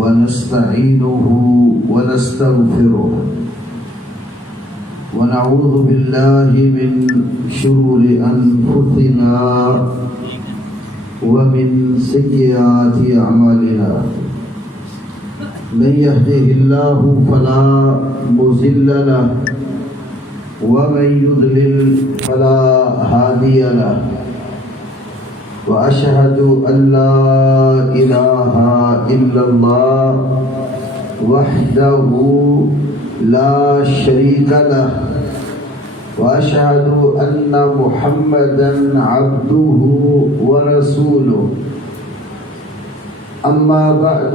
ونستعينه ونستغفره ونعوذ بالله من شرور أنفسنا ومن سيئات أعمالنا من يهده الله فلا مضل له ومن يضلل فلا هادي له وأشهد أن لا إله إلا الله وحده لا شريك له وأشهد أن محمدا عبده ورسوله أما بعد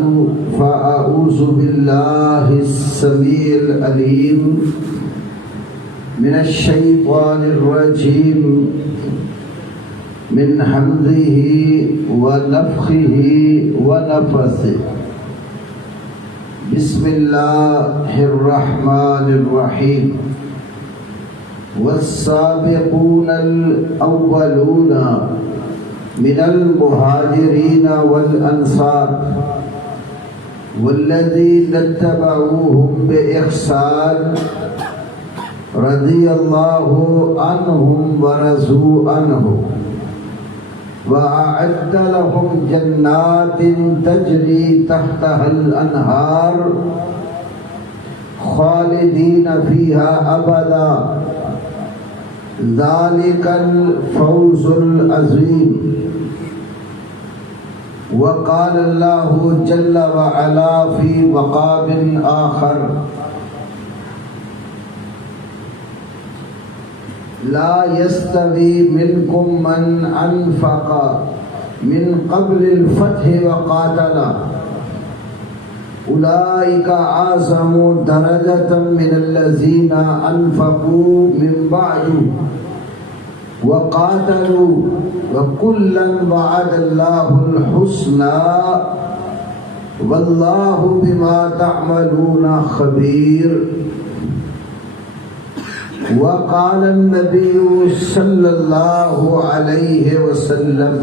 فأعوذ بالله السميع العليم من الشيطان الرجيم من حمده ونفخه ونفثه بسم الله الرحمن الرحيم والسابقون الأولون من المهاجرين والأنصار والذين اتبعوهم بإحسان رضي الله عنهم ورضوا عنه وأعد لهم جنات تجري تحتها الأنهار خالدين فيها أبدا ذلك الفوز العظيم. وقال الله جل وعلا في مقام آخر لا يستوي منكم من أنفق من قبل الفتح وقاتل أولئك أعظم درجة من الذين أنفقوا من بعد وقاتلوا وكلا وعد الله الحسنى والله بما تعملون خبير. وقال النبي صلى الله عليه وسلم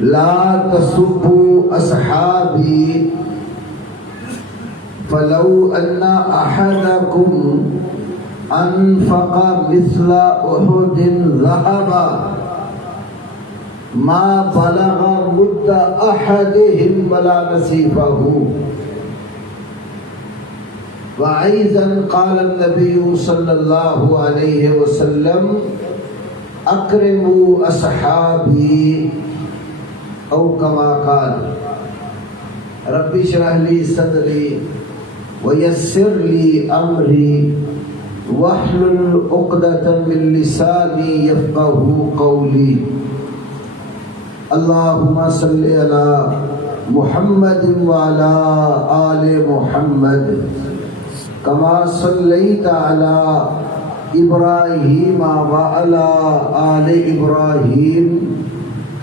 لا تسبوا أصحابي فلو أن أحدكم أنفق مثل أحد ذهبا ما بلغ مد أحدهم ولا نصيفه. وأيضا قال النبي صلى الله عليه وسلم أكرموا أصحابي أو كما قال رب اشرح لي صدري ويسر لي أمري واحلل عقدة من لساني يفقهوا قولي. اللهم صل على محمد وعلى آل محمد كما صليت على إبراهيم وعلى آل إبراهيم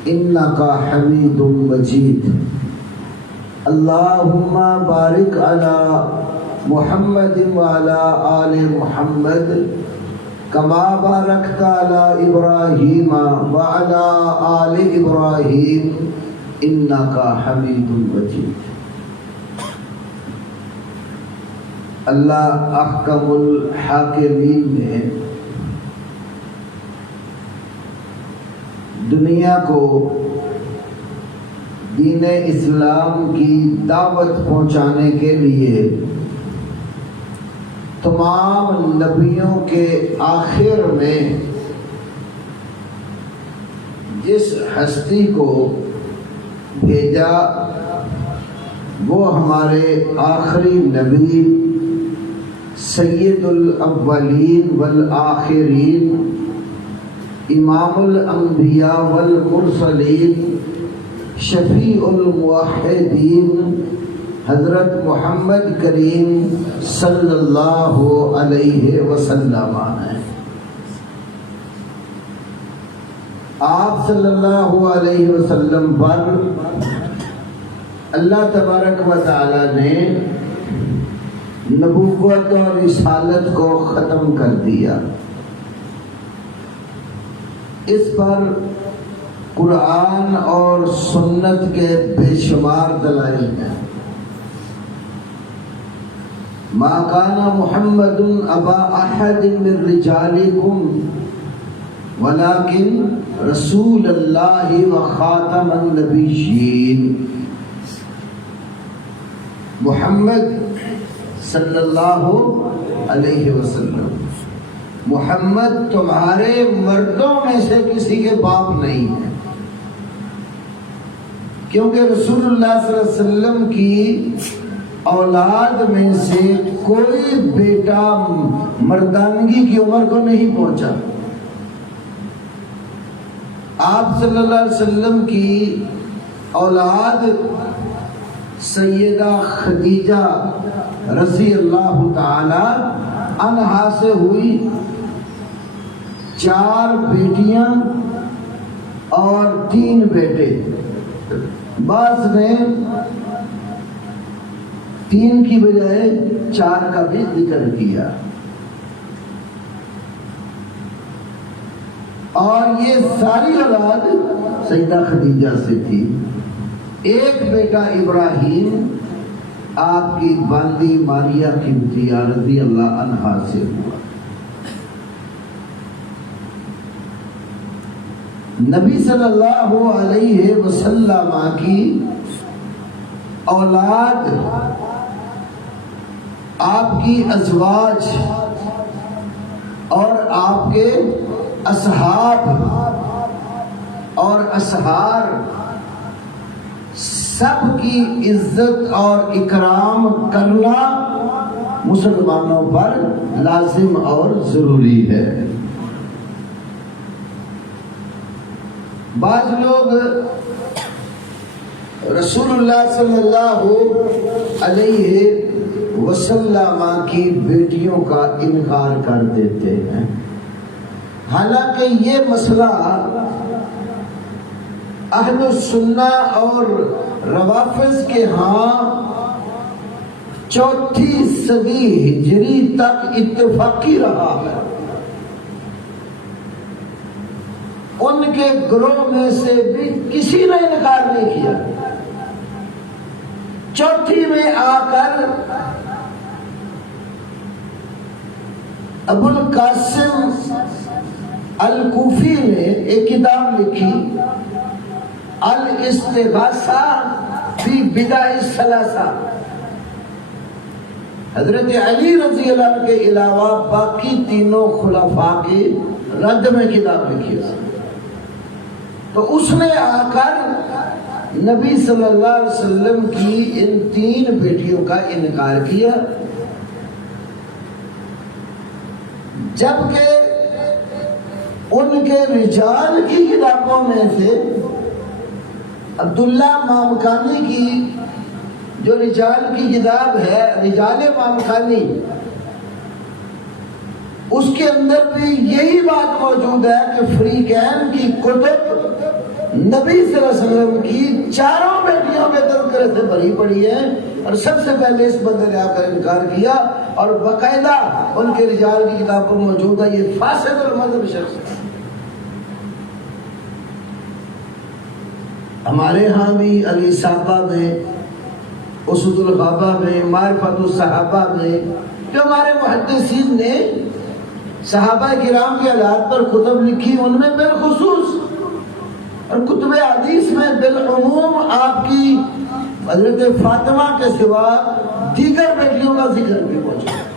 إنك حميد مجيد. اللهم بارك على محمد وعلى آل محمد كما باركت على إبراهيم وعلى آل إبراهيم إنك حميد مجيد. اللہ احکم الحاکمین نے دنیا کو دین اسلام کی دعوت پہنچانے کے لیے تمام نبیوں کے آخر میں جس ہستی کو بھیجا وہ ہمارے آخری نبی سید الاولین والآخرین امام الانبیاء والمرسلین شفیع الموحدین حضرت محمد کریم صلی اللہ علیہ وسلم ہیں. آپ صلی اللہ علیہ وسلم پر اللہ تبارک و تعالی نے نبوت اور رسالت کو ختم کر دیا. اس پر قرآن اور سنت کے بے شمار دلائل ہیں۔ ما کان محمد ابا احد من رجالکم ولکن رسول اللہ و خاتم النبیین۔ محمد صلی اللہ علیہ وسلم، محمد تمہارے مردوں میں سے کسی کے باپ نہیں ہے، کیونکہ رسول اللہ صلی اللہ علیہ وسلم کی اولاد میں سے کوئی بیٹا مردانگی کی عمر کو نہیں پہنچا۔ آپ صلی اللہ علیہ وسلم کی اولاد سیدہ خدیجہ رضی اللہ تعالی عنہا سے ہوئی، 4 بیٹیاں اور 3 بیٹے۔ بعض نے 3 کی بجائے 4 کا بھی ذکر کیا، اور یہ ساری اولاد سیدہ خدیجہ سے تھی۔ ایک بیٹا ابراہیم آپ کی باندی ماریہ قبطیہ رضی اللہ عنہا سے ہوا۔ نبی صلی اللہ علیہ وسلم کی اولاد، آپ کی ازواج اور آپ کے اصحاب اور اصحار سب کی عزت اور اکرام کرنا مسلمانوں پر لازم اور ضروری ہے۔ بعض لوگ رسول اللہ صلی اللہ علیہ وسلم کی بیٹیوں کا انکار کر دیتے ہیں، حالانکہ یہ مسئلہ اہل السنہ اور روافض کے ہاں 4 صدی ہجری تک اتفاقی رہا ہے۔ ان کے گروہ میں سے بھی کسی نے انکار نہیں کیا۔ 4 میں آ کر ابو القاسم الکوفی نے ایک کتاب لکھی، الاستغاثہ فی بدع الثلاثہ۔ حضرت علی رضی اللہ عنہ کے علاوہ باقی 3 خلفاء کی رد میں کتاب لکھی ہے۔ تو اس نے آ کر نبی صلی اللہ علیہ وسلم کی ان 3 بیٹیوں کا انکار کیا، جبکہ ان کے رجال کی کتابوں میں سے عبداللہ مامکانی کی جو رجال کی کتاب ہے، رجال مامکانی، اس کے اندر بھی یہی بات موجود ہے کہ فریقین کی کتب نبی صلی اللہ علیہ وسلم کی 4 بیٹیوں کے تذکرے سے بھری پڑی ہے، اور سب سے پہلے اس بندے نے آ کر انکار کیا، اور باقاعدہ ان کے رجال کی کتاب پر موجود ہے۔ یہ فاسد المذہب شخص ہے۔ ہمارے ہاں بھی علی صحابہ میں، اسد الغابہ میں، معرفت الصحابہ میں، جو ہمارے محدثین نے صحابہ کرام کے حالات پر کتب لکھی، ان میں بالخصوص اور کتب حدیث میں بالعموم آپ کی حضرت فاطمہ کے سوا دیگر بیٹیوں کا ذکر بھی موجود ہے۔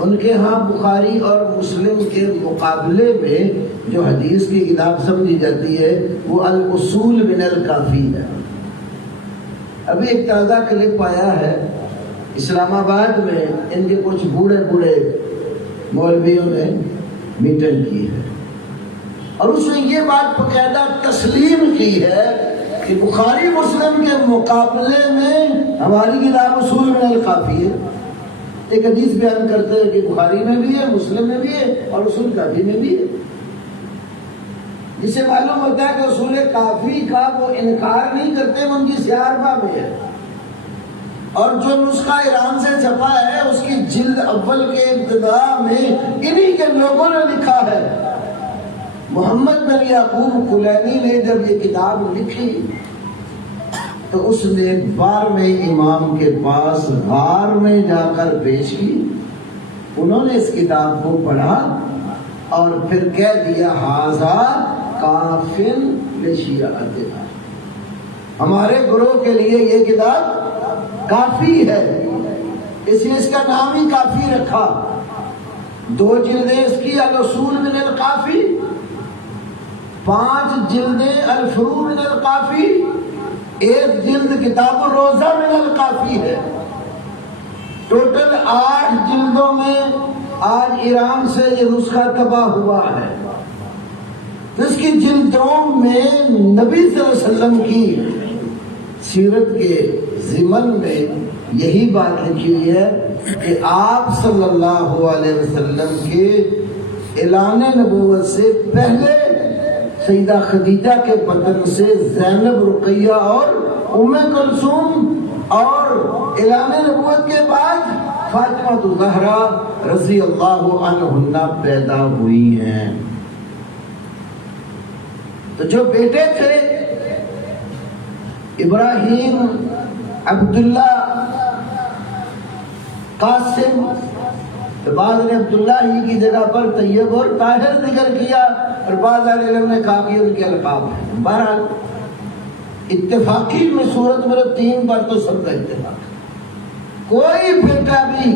ان کے ہاں بخاری اور مسلم کے مقابلے میں جو حدیث کی کتاب سمجھی جاتی ہے وہ الاصول من الکافی ہے۔ ابھی ایک تازہ کلپ آیا ہے، اسلام آباد میں ان کے کچھ بوڑھے مولویوں نے میٹنگ کی ہے، اور اس میں یہ بات باقاعدہ تسلیم کی ہے کہ بخاری مسلم کے مقابلے میں ہماری کتاب اصول من الکافی ہے۔ ایک حدیث بیان کرتے ہیں کہ بخاری میں بھی ہے، مسلم میں بھی ہے، اور اصول کافی میں بھی ہے، جس سے معلوم ہوتا ہے کہ اصول کافی کا وہ انکار نہیں کرتے، وہ ان کی سیاربہ میں ہے۔ اور جو نسخہ ایران سے چھپا ہے اس کی جلد اول کے ابتدا میں انہی کے لوگوں نے لکھا ہے محمد بن یعقوب کلینی نے جب یہ کتاب لکھی تو اس نے 12ویں امام کے پاس غار میں جا کر پیش کی. انہوں نے اس کتاب کو پڑھا اور پھر کہہ دیا ھذا کافٍ لشیعتنا، ہمارے گروہ کے لیے یہ کتاب کافی ہے. اس لیے اس کا نام ہی کافی رکھا. 2 جلدیں اس کی الاصول من الکافی، 5 جلدیں الفروع من الکافی، 1 جلد کتاب الروضہ من الکافی ہے. ٹوٹل 8 جلدوں میں آج ایران سے یہ نسخہ طبع ہوا ہے. اس کی جلدوں میں نبی صلی اللہ علیہ وسلم کی سیرت کے ضمن میں یہی بات لکھی ہوئی ہے کہ آپ صلی اللہ علیہ وسلم کے اعلان نبوت سے پہلے سیدہ خدیجہ کے بطن سے زینب، رقیہ اور ام کلثوم، اور اعلان نبوت کے بعد فاطمہ الزہرا رضی اللہ عنہن پیدا ہوئی ہیں. تو جو بیٹے تھے ابراہیم، عبداللہ، قاسم، بعض نے عبداللہ ہی کی جگہ پر طیب اور طاہر ذکر کیا، اور بعض علماء نے کہا کہ ان کے القاب ہیں. بہرحال اتفاقی میں صورت میں 3 پر تو سب کا اتفاق. کوئی بیٹا بھی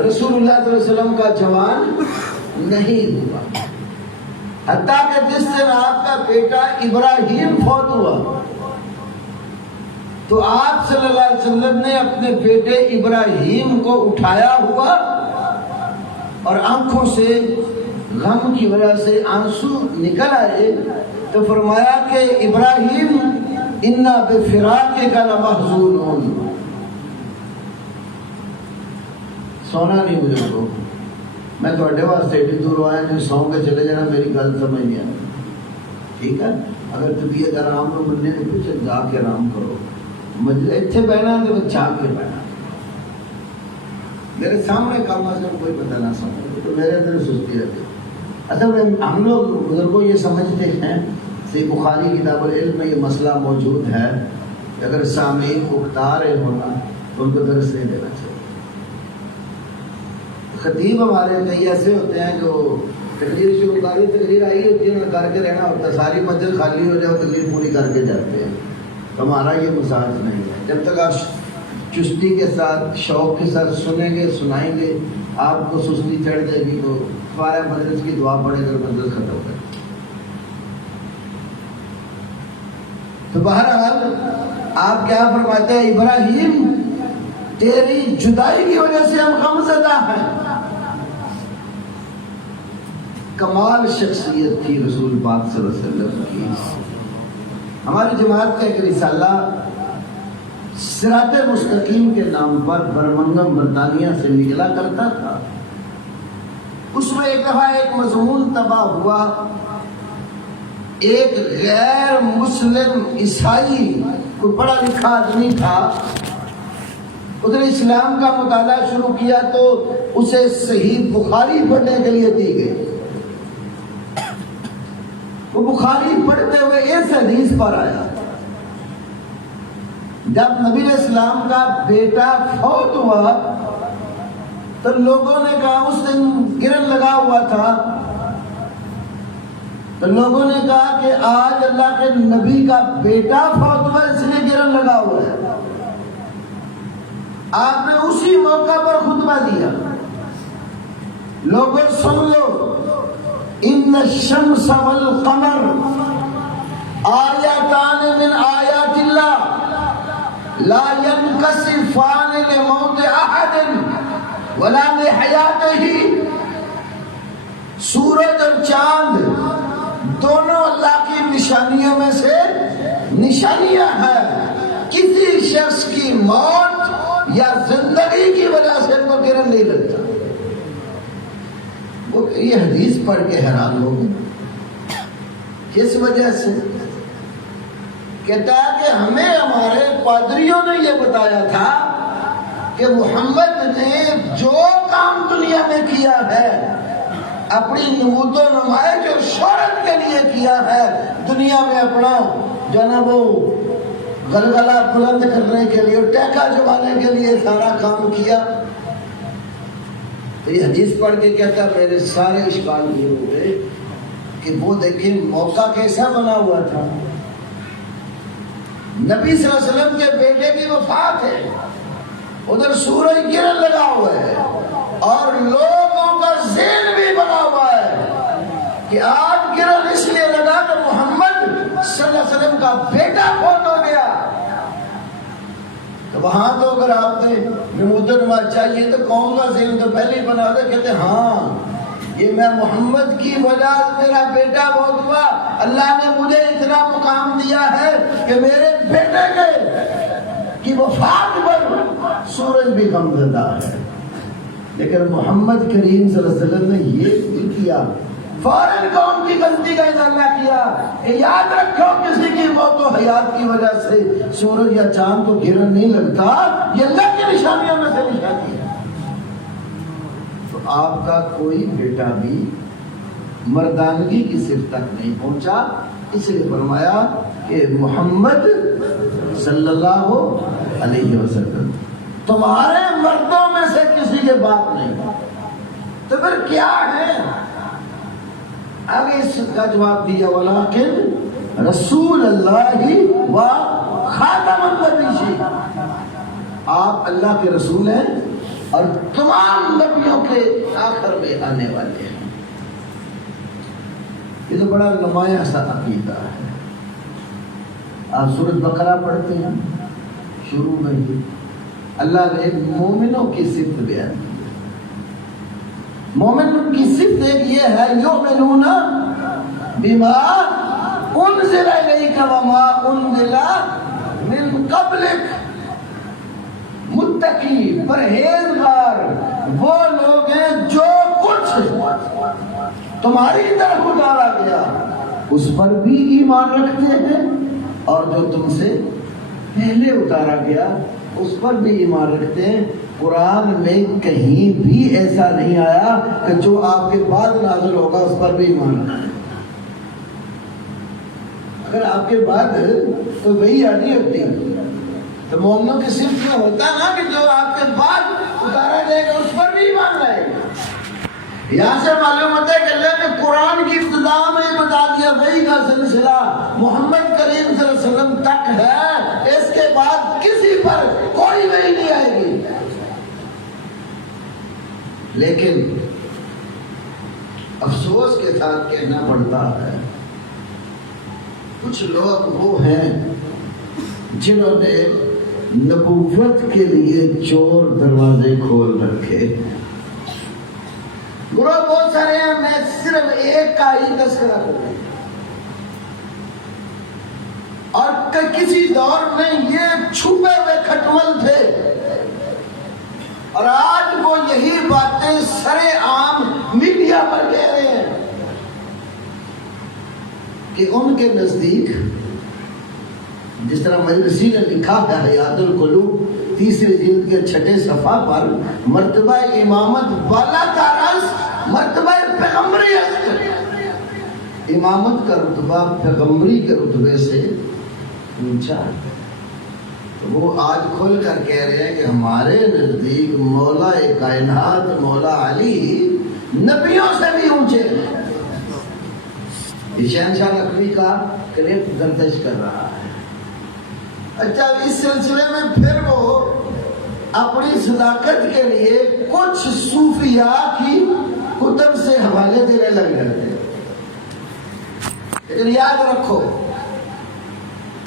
رسول اللہ صلی اللہ علیہ وسلم کا جوان نہیں ہوا، حتیٰ کہ جس دن آپ کا بیٹا ابراہیم فوت ہوا تو آپ صلی اللہ علیہ وسلم نے اپنے بیٹے ابراہیم کو اٹھایا ہوا اور آنکھوں سے غم کی وجہ سے آنسو نکل آئے تو فرمایا کہ ابراہیم انا بفراقک لمحزونون، سونا نہیں مجھے کو، میں تھوڑے واسطے ایڈی دور آیا نہیں، سو کے چلے جانا، میری گل سمجھ نہیں آئی. ٹھیک ہے، اگر طبیعت آرام کو ملنے کے پیچھے جا کے آرام کرو، اتنے بہنا تو جا کے بہنا. میرے سامنے کام از کم کوئی پتہ نہ سمجھے تو میرے اندر سستی رہتی. اصل میں ہم لوگ بزرگوں یہ سمجھتے ہیں، صحیح بخاری کتاب العلم میں یہ مسئلہ موجود ہے کہ اگر سامعین کو اکتا رہے ہونا تو ان کو درس نہیں دینا چاہیے. خطیب ہمارے کئی ایسے ہوتے ہیں جو تقریر شروع کری، تقریر آئی ہوتی ہے کر کے رہنا ہوتا ہے، ساری مسجد خالی ہو جائے تقریر پوری کر کے جاتے ہیں. ہمارا یہ مزاج نہیں ہے. جب تک آپ چستی کے ساتھ، شوق کے ساتھ سنیں گے، سنائیں گے، آپ کو سستی چڑھ جائے گی تو فارغ مجلس کی دعا پڑھے کر مجلس ختم کر. تو بہرحال آپ کیا فرماتے ہیں، ابراہیم تیری جدائی کی وجہ سے ہم غم زدہ ہیں. کمال شخصیت تھی رسول پاک صلی اللہ علیہ وسلم کی. ہماری جماعت کا ایک رسالہ صراط مستقیم کے نام پر برمنگھم برطانیہ سے نکلا کرتا تھا. اس میں ایک دفعہ ایک مضمون طبع ہوا، ایک غیر مسلم عیسائی، کوئی پڑھا لکھا آدمی تھا، اس نے اسلام کا مطالعہ شروع کیا تو اسے صحیح بخاری پڑھنے کے لیے دی گئی. وہ بخاری پڑھتے ہوئے اس حدیث پر آیا، جب نبی علیہ السلام کا بیٹا فوت ہوا تو لوگوں نے کہا، اس دن گرن لگا ہوا تھا، تو لوگوں نے کہا کہ آج اللہ کے نبی کا بیٹا فوت ہوا اس لیے گرن لگا ہوا ہے. آپ نے اسی موقع پر خطبہ دیا، لوگوں سن لو، ان الشمس والقمر آیاتان من آیات اللہ لا ينكسفان لموت احد ولا لحیاتہ. سورج اور چاند دونوں اللہ کی نشانیوں میں سے نشانیاں ہیں. کسی شخص کی موت یا زندگی کی وجہ سے ان کو گرن نہیں لگتا. وہ یہ حدیث پڑھ کے حیران ہو گئے. کس وجہ سے؟ کہتا ہے کہ ہمیں ہمارے پادریوں نے یہ بتایا تھا کہ محمد نے جو کام دنیا میں کیا ہے اپنی نمود و نمائش اور شہرت کے لیے کیا ہے، دنیا میں اپنا جو ہے نا وہ غلغلہ بلند کرنے کے لیے، ٹیکا جمانے کے لیے سارا کام کیا۔ تو یہ حدیث پڑھ کے کہتا میرے سارے اشکال یہ ہو گئے کہ وہ دیکھیں موقع کیسا بنا ہوا تھا، نبی صلی اللہ علیہ وسلم کے بیٹے کی وفات ہے، ادھر سورج گرہن لگا ہوا ہے، اور لوگوں کا ذہن بھی بنا ہوا ہے کہ آج گرہن اس لیے لگا کہ محمد صلی اللہ علیہ وسلم کا بیٹا فوت ہو گیا۔ تو وہاں تو اگر آپ نے نمود و نمائش چاہیے تو قوم کا ذہن تو پہلے ہی بنا دے، کہتے ہاں یہ میں محمد کی وجہ سے میرا بیٹا بہت ہوا، اللہ نے مجھے اتنا مقام دیا ہے کہ میرے بیٹے کی وفات پر سورج بھی غمزدہ ہے۔ لیکن محمد کریم صلی اللہ علیہ وسلم نے یہ بھی کیا، فوراً قوم کی غلطی کا ازالہ کیا کہ یاد رکھو کسی کی موت و حیات کی وجہ سے سورج یا چاند کو گرہن نہیں لگتا، یہ اللہ کی نشانیوں میں سے نشانی ہے۔ تو آپ کا کوئی بیٹا بھی مردانگی کی صرف تک نہیں پہنچا، اس لیے فرمایا کہ محمد صلی اللہ علیہ وسلم تمہارے مردوں میں سے کسی کے باپ نہیں، تو پھر کیا ہے؟ آگے اس کا جواب دیا ولیکن رسول اللہ و خاتم النبیین، آپ اللہ کے رسول ہیں اور تمام نبیوں کے آخر میں آنے والے ہیں۔ یہ تو بڑا نمایاں سا عقیدہ ہے۔ آپ سورۃ بقرہ پڑھتے ہیں، شروع میں ہی اللہ نے مومنوں کی صفت بیان کی۔ مومن کی صفت ایک یہ ہے یؤمنون بما انزل الیک وما انزل من قبلک، متقی پرہیزگار وہ لوگ ہیں جو کچھ تمہاری طرف اتارا گیا اس پر بھی ایمان رکھتے ہیں، اور جو تم سے پہلے اتارا گیا اس پر بھی ایمان رکھتے ہیں۔ قرآن میں کہیں بھی ایسا نہیں آیا کہ جو آپ کے بعد نازل ہوگا اس پر بھی ایمان رکھتے ہیں۔ اگر آپ کے بعد تو وہی آنی ہوتی تو مومنوں کی صفت میں ہوتا نا کہ جو آپ کے بعد اتارا جائے گا اس پر بھی ایمان رہے گا۔ یہاں سے معلوم ہوتا ہے کہ اللہ نے قرآن کی ابتدا میں بتا دیا وحی کا سلسلہ محمد کریم صلی اللہ علیہ وسلم تک ہے، اس کے بعد کسی پر کوئی وحی نہیں آئے گی۔ لیکن افسوس کے ساتھ کہنا پڑتا ہے کچھ لوگ وہ ہیں جنہوں نے نبوت کے لیے چور دروازے کھول رکھے۔ گروہ بہت سارے ہیں، میں صرف ایک کا ہی تذکرہ کروں، اور کسی دور میں یہ چھپے ہوئے کھٹمل تھے، اور آج وہ یہی باتیں سرے عام میڈیا پر کہہ رہے ہیں کہ ان کے نزدیک جس طرح مجلسی نے لکھا ہے حیات القلوب 3 جلد کے 6 صفحہ پر، مرتبہ امامت والا تارس مرتبہ پیغمبری است، امامت کا رتبہ پیغمبری کے رتبے سے اونچا ہے۔ تو وہ آج کھل کر کہہ رہے ہیں کہ ہمارے نزدیک مولا کائنات مولا علی نبیوں سے بھی اونچے ہیں۔ یہ شہنشاہ نقوی کا کلپ گردش کر رہا ہے۔ اچھا، اس سلسلے میں پھر وہ اپنی صداقت کے لیے کچھ صوفیاء کی کتب سے حوالے دینے لگ جاتے ہیں، لیکن یاد رکھو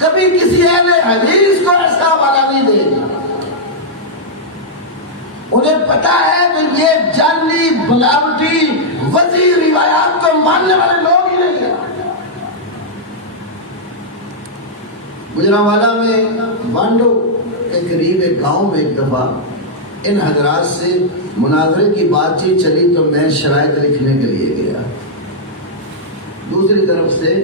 کبھی کسی اہل حدیث کو ایسا حوالہ نہیں دے گا۔ انہیں پتا ہے کہ یہ جعلی بناوٹی وسیع روایات کو ماننے والے لوگ ہی نہیں ہیں۔ گجرانوالہ میں وانڈو کے قریب ایک گاؤں میں ایک دفعہ ان حضرات سے مناظرے کی بات چیت چلی تو میں شرائط لکھنے کے لیے گیا۔ دوسری طرف سے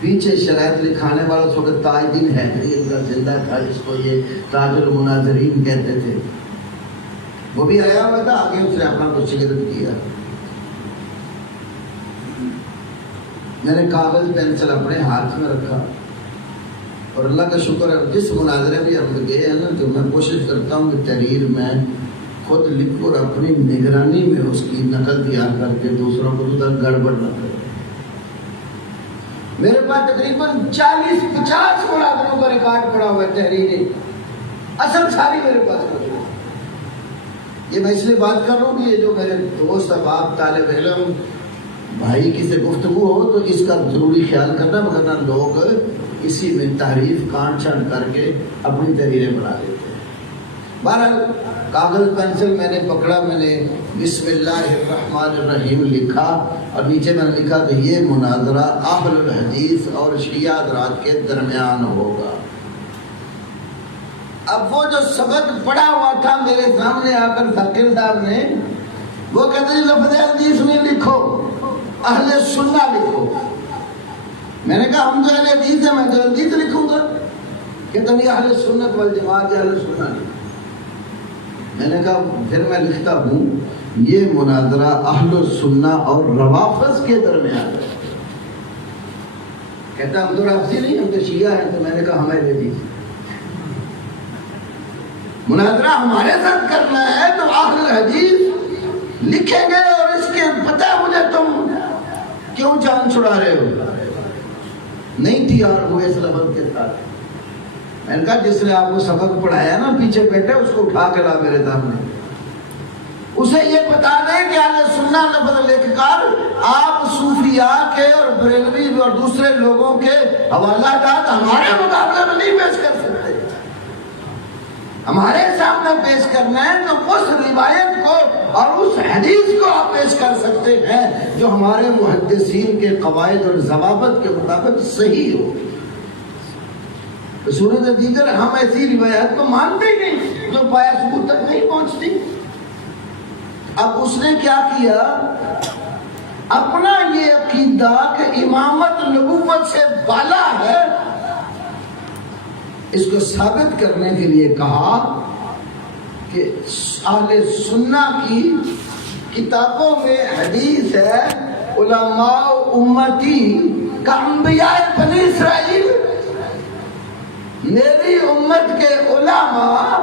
پیچھے شرائط لکھانے والا اس وقت تاج الدین حیدری ان کا زندہ تھا، جس کو یہ تاج المناظرین کہتے تھے، وہ بھی آیا ہوا تھا، آگے اس نے اپنا کچھ ذکر کیا۔ میں نے کاغذ پینسل اپنے ہاتھ میں رکھا اور اللہ کا شکر ہے جس مناظرے بھی ہم گئے ہیں نا تو میں کوشش کرتا ہوں کہ تحریر میں خود لکھ اور اپنی نگرانی میں اس کی نقل تیار کر کے دوسروں کو تک گڑبڑ نہ کرے. میرے پاس تقریباً 40-50 مناظروں کا ریکارڈ پڑا ہوا ہے تحریری، اصل ساری میرے پاس پڑی ہے. یہ میں اس لیے بات کر رہا ہوں کہ یہ جو میرے دوست احباب طالب علم بھائی کی سے گفتگو ہو تو اس کا ضروری خیال کرنا، ورنہ لوگ اسی میں تعریف کانٹ چھانٹ کر کے اپنی تحریریں بنا دیتے ہیں. بہرحال کاغذ پینسل میں نے پکڑا، میں نے بسم اللہ الرحمن الرحیم لکھا اور نیچے میں نے لکھا کہ یہ مناظرہ اہل الحدیث اور شیعہ حضرات کے درمیان ہوگا. اب وہ جو سبق پڑھا ہوا تھا میرے سامنے آ کر ذاکر صاحب نے، وہ کہتے ہیں لفظ حدیث میں لکھو، اہل سنہ لکھو. میں نے کہا ہم تو اہل حدیث ہیں، میں تو حدیث لکھوں گا. کہتے ہیں اہل سنت والجماعت اہل سنہ لکھو. میں نے کہا پھر میں لکھتا ہوں یہ مناظرہ اہل سنہ اور روافض کے درمیان ہے. کہتا ہم تو رافضی نہیں، ہم تو شیعہ ہیں. تو میں نے کہا ہمیں حدیث مناظرہ ہمارے ساتھ کرنا ہے تو اہل حدیث لکھیں گے. اور اس کے پتہ ہے مجھے تم کیوں جان چھڑا رہے ہو، نہیں تیار ہوئے اس لفظ کے ساتھ. میں نے کہا جس نے آپ کو سبق پڑھایا نا پیچھے بیٹھے اس کو اٹھا کے لا میرے سامنے، اسے یہ بتا دیں کہ اہل سنہ لفظ لکھ کر آپ صوفیاء کے اور بریلوی اور دوسرے لوگوں کے حوالہ جات ہمارے مقابلے میں نہیں پیش کر سکتے. ہمارے سامنے پیش کرنا ہے تو اس روایت کو اور اس حدیث کو آپ پیش کر سکتے ہیں جو ہمارے محدثین کے قواعد اور ضوابط کے مطابق صحیح ہو. صورت دیگر ہم ایسی روایت کو مانتے ہی نہیں جو پایا ثبوت تک نہیں پہنچتی. اب اس نے کیا کیا، اپنا یہ عقیدہ کہ امامت نبوت سے بالا ہے، اس کو ثابت کرنے کے لیے کہا کہ اہل سنہ کی کتابوں میں حدیث ہے علماء امتی کا انبیاء بنی اسرائیل. میری امت کے علماء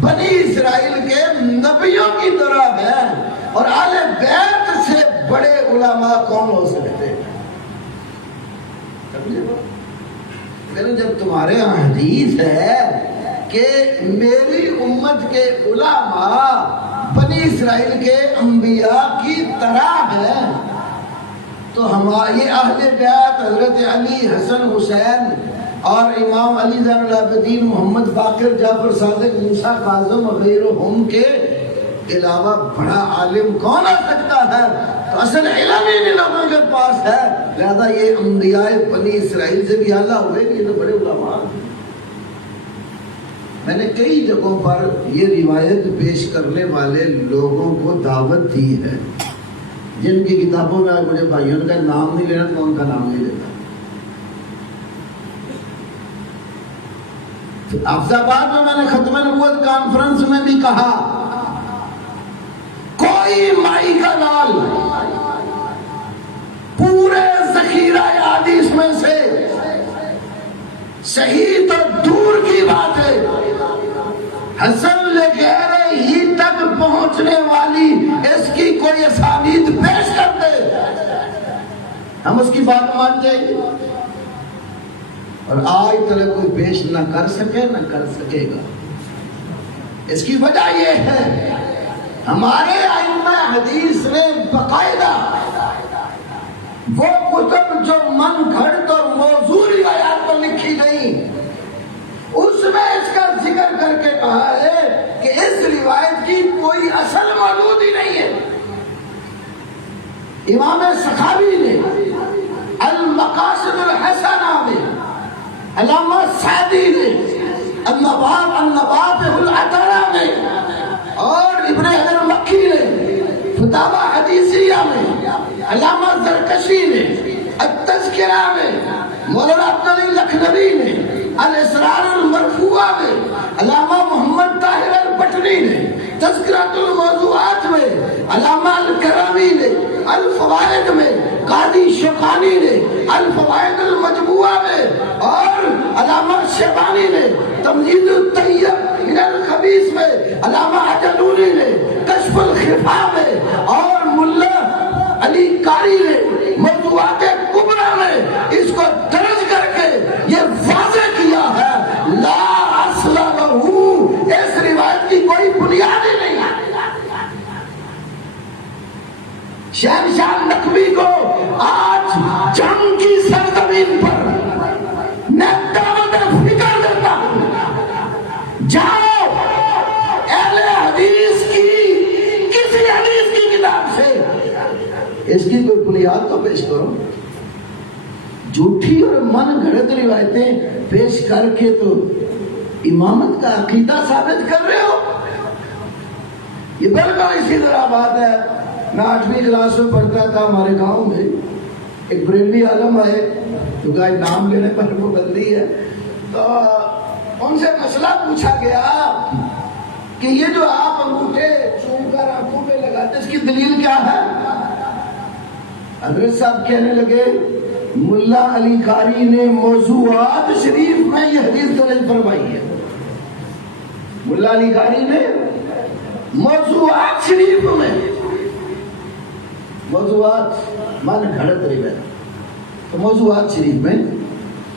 بنی اسرائیل کے نبیوں کی طرح ہیں، اور اہل بیت سے بڑے علماء کون ہو سکتے ہیں. جب تمہارے یہاں حدیث ہے کہ میری امت کے علماء بنی اسرائیل کے انبیاء کی طرح ہیں، تو یہ اہل بیت حضرت علی، حسن، حسین اور امام علی زین العابدین، محمد باقر، جعفر صادق، موسیٰ کاظم وغیرہم کے علاوہ بڑا عالم کون آ سکتا ہے؟ تو اصل علم ہی ان لوگوں کے پاس ہے، لہذا یہ انبیاء بنی اسرائیل سے بھی اعلیٰ ہوئے کہ یہ تو بڑے علماء ہیں. میں نے کئی جگہوں پر یہ روایت پیش کرنے والے لوگوں کو دعوت دی ہے جن کی کتابوں میں مجھے بھائیوں کا نام نہیں لینا تو ان کا نام نہیں لیتا. حافظ آباد میں نے ختم نبوت کانفرنس میں بھی کہا کوئی مائی کا لال پورے ذخیرہ حدیث میں سے صحیح تو دور کی بات ہے حسن لغیرہ ہی تک پہنچنے والی اس کی کوئی اسانید پیش کر دے ہم اس کی بات مان جائیں گے. اور آج تک کوئی پیش نہ کر سکے نہ کر سکے گا. اس کی وجہ یہ ہے ہمارے ائمہ حدیث نے باقاعدہ وہ کتب جو من گھڑت اور موضوع روایات پر لکھی گئی اس میں اس کا ذکر کر کے کہا ہے کہ اس روایت کی کوئی اصل موجود ہی نہیں ہے. امام سخاوی نے المقاصد الحسنہ میں، علامہ سعدی نے النوابغ العطرہ میں، اور ابن حجر مکی نے فتاوی حدیثیہ میں، علامہ زرکشی نے التذکرہ میں، مولانا عبدالعلی لکھنوی نے الاسرار المرفوعہ میں، علامہ محمد طاہر البٹنی نے تذکرۃ الموضوعات میں، علامہ الکرامی نے الفوائد میں، قاضی شوکانی نے الفوائد المجموعہ میں اور علامہ شیبانی نے تمہید الطیب من الخبیث میں، علامہ اجلونی نے کشف الخفا میں اور ملا علی قاری نے موضوعات کبریٰ میں اس کو درج کر کے یہ واضح کیا ہے لا اصل لہ، اس روایت کی کوئی بنیاد ہی نہیں ہے۔ شہنشاہ نقوی کو آج جنگ کی سرزمین پر میں دعوت فکر دیتا ہوں، جاؤ اہل حدیث کی کسی حدیث کی کتاب سے اس کی کوئی بنیاد تو پیش کرو۔ جھوٹی اور من گھڑت روایتیں پیش کر کے تو امامت کا عقیدہ ثابت کر رہے ہو۔ یہ بالکل اسی طرح بات ہے، میں 8ویں کلاس میں پڑھتا تھا، ہمارے گاؤں میں ایک بریلوی عالم آئے، کیونکہ آج نام لینے پر وہ بندی ہے، تو ان سے مسئلہ پوچھا گیا کہ یہ جو آپ انگوٹھے چوم کر آنکھوں پہ لگاتے اس کی دلیل کیا ہے؟ حضرت صاحب کہنے لگے ملا علی قاری نے موضوعات شریف میں یہ حدیث درج فرمائی ہے۔ ملا علی قاری نے موضوعات شریف میں، موضوعات من گھڑت روایت، تو موضوعات شریف میں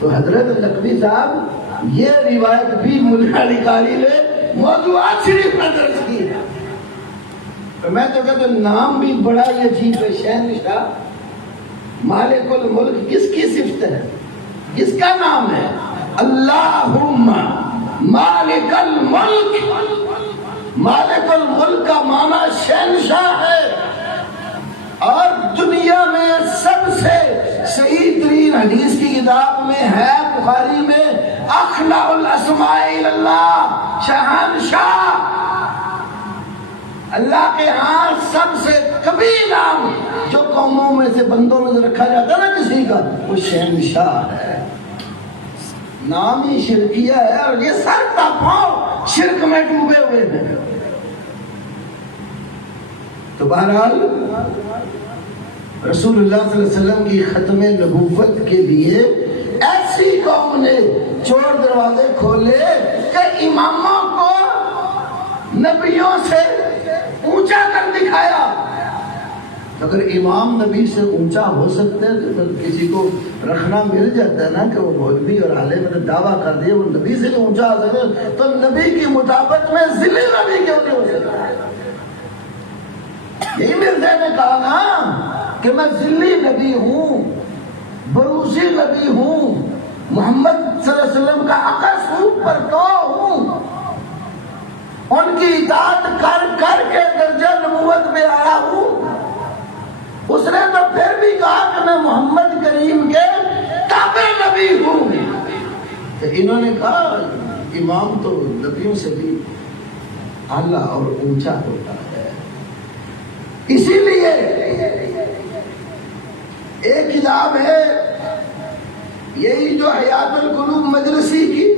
تو حضرت نقوی صاحب یہ روایت بھی ملا علی قاری نے موضوعات شریف میں درج کی ہے۔ تو میں تو کہتا ہوں نام بھی بڑا ہی عجیب ہے، شہنشاہ مالک الملک کس کی صفت ہے، کس کا نام ہے؟ اللہم مالک الملک۔ مالک الملک کا معنی شہنشاہ ہے، اور دنیا میں سب سے صحیح ترین حدیث کی کتاب میں ہے بخاری میں اخلع الاسماء اللہ، شہنشاہ۔ اللہ کے ہاں سب سے کبھی نام جو قوموں میں سے بندوں میں سے رکھا جاتا ہے نا کسی کا، وہ شہنشاہ ہے۔ نام ہی شرکیہ ہے، اور یہ سر کا پاؤں شرک میں ڈوبے ہوئے ہیں۔ تو بہرحال رسول اللہ صلی اللہ علیہ وسلم کی ختم نبوت کے لیے ایسی قوم نے چور دروازے کھولے کہ اماموں کو نبیوں سے اونچا کر دکھایا۔ اگر امام نبی سے اونچا ہو سکتے ہیں تو پھر کسی کو رکھنا مل جاتا ہے نا کہ وہ مولوی اور عالم نے دعویٰ کر دیا وہ نبی سے اونچا ہو سکتے، تو نبی کی مطابقت میں ذل نبی کیوں نہیں ہو سکتا؟ یہی مرزا نے کہا نا کہ میں ذلی نبی ہوں، بروسی نبی ہوں، محمد صلی اللہ علیہ وسلم کا عکس ہوں، پرتو ہوں، ان کی اطاعت کر کر کے درجہ نبوت میں آیا ہوں۔ اس نے تو پھر بھی کہا کہ میں محمد کریم کے تابع نبی ہوں۔ تو انہوں نے کہا امام تو نبیوں سے بھی اعلیٰ اور اونچا ہوتا ہے۔ اسی لیے ایک کتاب ہے یہی جو حیات القلوب مجلسی کی،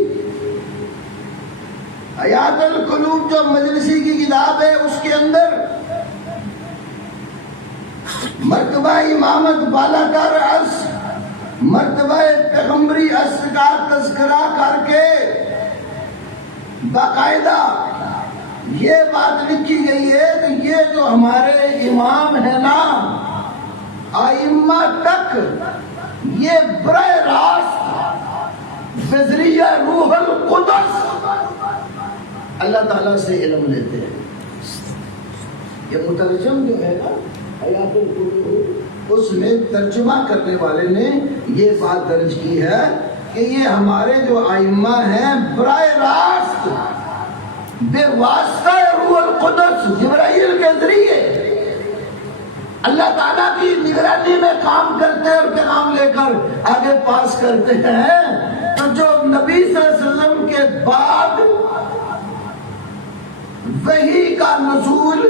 حیات القلوب جو مجلسی کی کتاب ہے، اس کے اندر مرتبہ امامت بالا کر اس مرتبہ پیغمبری اس کا تذکرہ کر کے باقاعدہ یہ بات لکھی گئی ہے کہ یہ جو ہمارے امام ہیں نا ائمہ تک، یہ براہ راست بذریعہ روح القدس اللہ تعالیٰ سے علم لیتے ہیں۔ یہ مترجم جو ہے نا حیات القلوب، اس میں ترجمہ کرنے والے نے یہ بات درج کی ہے کہ یہ ہمارے جو ائمہ ہیں براہ راست بے واسطہ روح القدس جبرائیل کے ذریعے اللہ تعالیٰ کی نگرانی میں کام کرتے ہیں اور پیغام لے کر آگے پاس کرتے ہیں۔ تو جو نبی صلی اللہ علیہ وسلم کے بعد وحی کا نزول،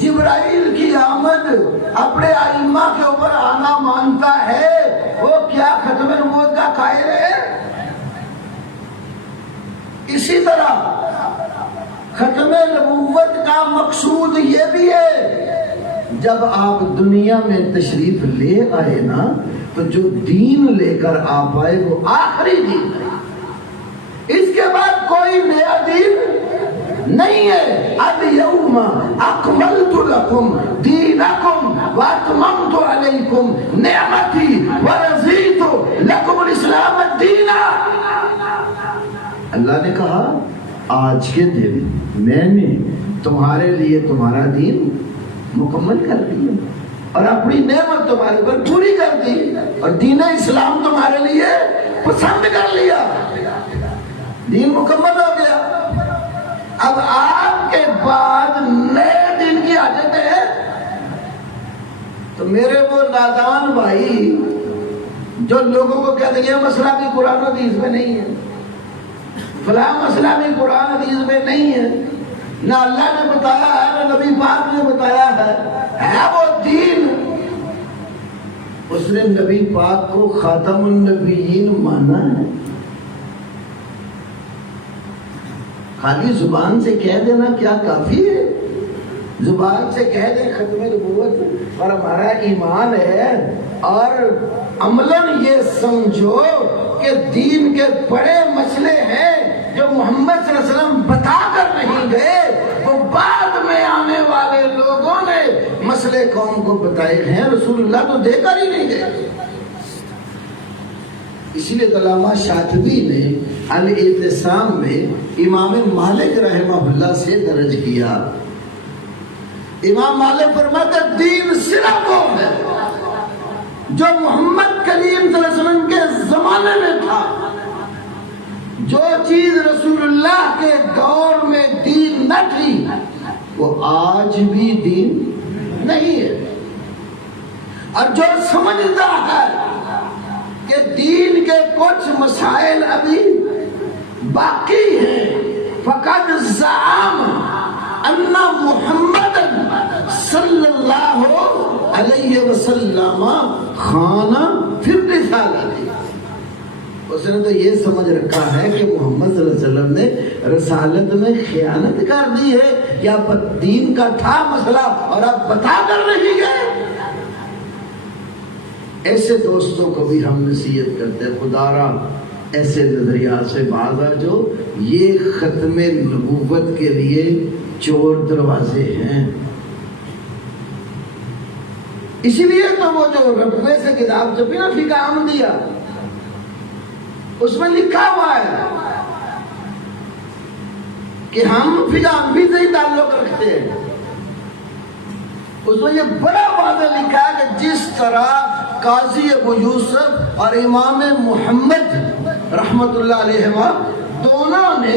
جبرائیل کی آمد، اپنے ائمہ کے اوپر آنا مانتا ہے، وہ کیا ختم نبوت کا قائل ہے؟ اسی طرح ختم نبوت کا مقصود یہ بھی ہے جب آپ دنیا میں تشریف لے آئے نا تو جو دین لے کر آپ آئے وہ آخری دین ہے، اس کے بعد کوئی نیا دین نہیں ہے۔ الیوم اکملت لکم دینکم واتممت علیکم نعمتی ورضیت لکم الاسلام دینا۔ اللہ نے کہا آج کے دن میں نے تمہارے لیے تمہارا دین مکمل کر دیا اور اپنی نعمت تمہارے پر پوری کر دی اور دین اسلام تمہارے لیے پسند کر لیا، دین مکمل ہو گیا۔ اب آپ کے بعد نئے دین کی حاجت ہے، تو میرے وہ نادان بھائی جو لوگوں کو کہتے ہیں یہ مسئلہ بھی قرآن حدیث میں نہیں ہے، فلاں مسئلہ بھی قرآن حدیث میں نہیں ہے، نہ اللہ نے بتایا ہے نہ نبی پاک نے بتایا ہے وہ دین۔ اس نے نبی پاک کو خاتم النبیین مانا ہے، خالی زبان سے کہہ دینا کیا کافی ہے؟ زبان سے کہہ دیں ختم نبوت اور ہمارا ایمان ہے، اور عملاً یہ سمجھو کہ دین کے بڑے مسئلے ہیں جو محمد صلی اللہ علیہ وسلم بتا کر نہیں گئے، وہ بعد میں آنے والے لوگوں نے مسئلے قوم کو بتائے ہیں، رسول اللہ تو دے کر ہی نہیں گئے۔ اسی لیے علامہ شاطبی نے الاعتصام میں امام مالک رحمہ اللہ سے درج کیا، امام مالک فرماتے دین صرف وہ ہے جو محمد کریم صلی اللہ علیہ وسلم کے زمانے میں تھا، جو چیز رسول اللہ کے دور میں دین نہ تھی وہ آج بھی دین نہیں ہے، اور جو سمجھتا ہے کہ دین کے کچھ مسائل ابھی باقی ہیں فقد زعم ان محمد صلی اللہ علیہ وسلم خانہ فی الرسالہ، اس نے تو یہ سمجھ رکھا ہے کہ محمد صلی اللہ علیہ وسلم نے رسالت میں خیانت کر دی ہے، یا دین کا تھا مسئلہ اور آپ بتا کر نہیں گئے۔ ایسے دوستوں کو بھی ہم نصیحت کرتے ہیں، خدا را ایسے نظریات سے باز آ جو یہ ختم نبوت کے لیے چور دروازے ہیں۔ اسی لیے تو وہ جو رقبے سے کتاب چھپی نا فقہ احمدیہ، اس میں لکھا ہوا ہے کہ ہم فقہ احمدی سے ہی تعلق رکھتے ہیں، اس میں یہ بڑا واضح لکھا ہے کہ جس طرح قاضی ابو یوسف اور امام محمد رحمت اللہ علیہ دونوں نے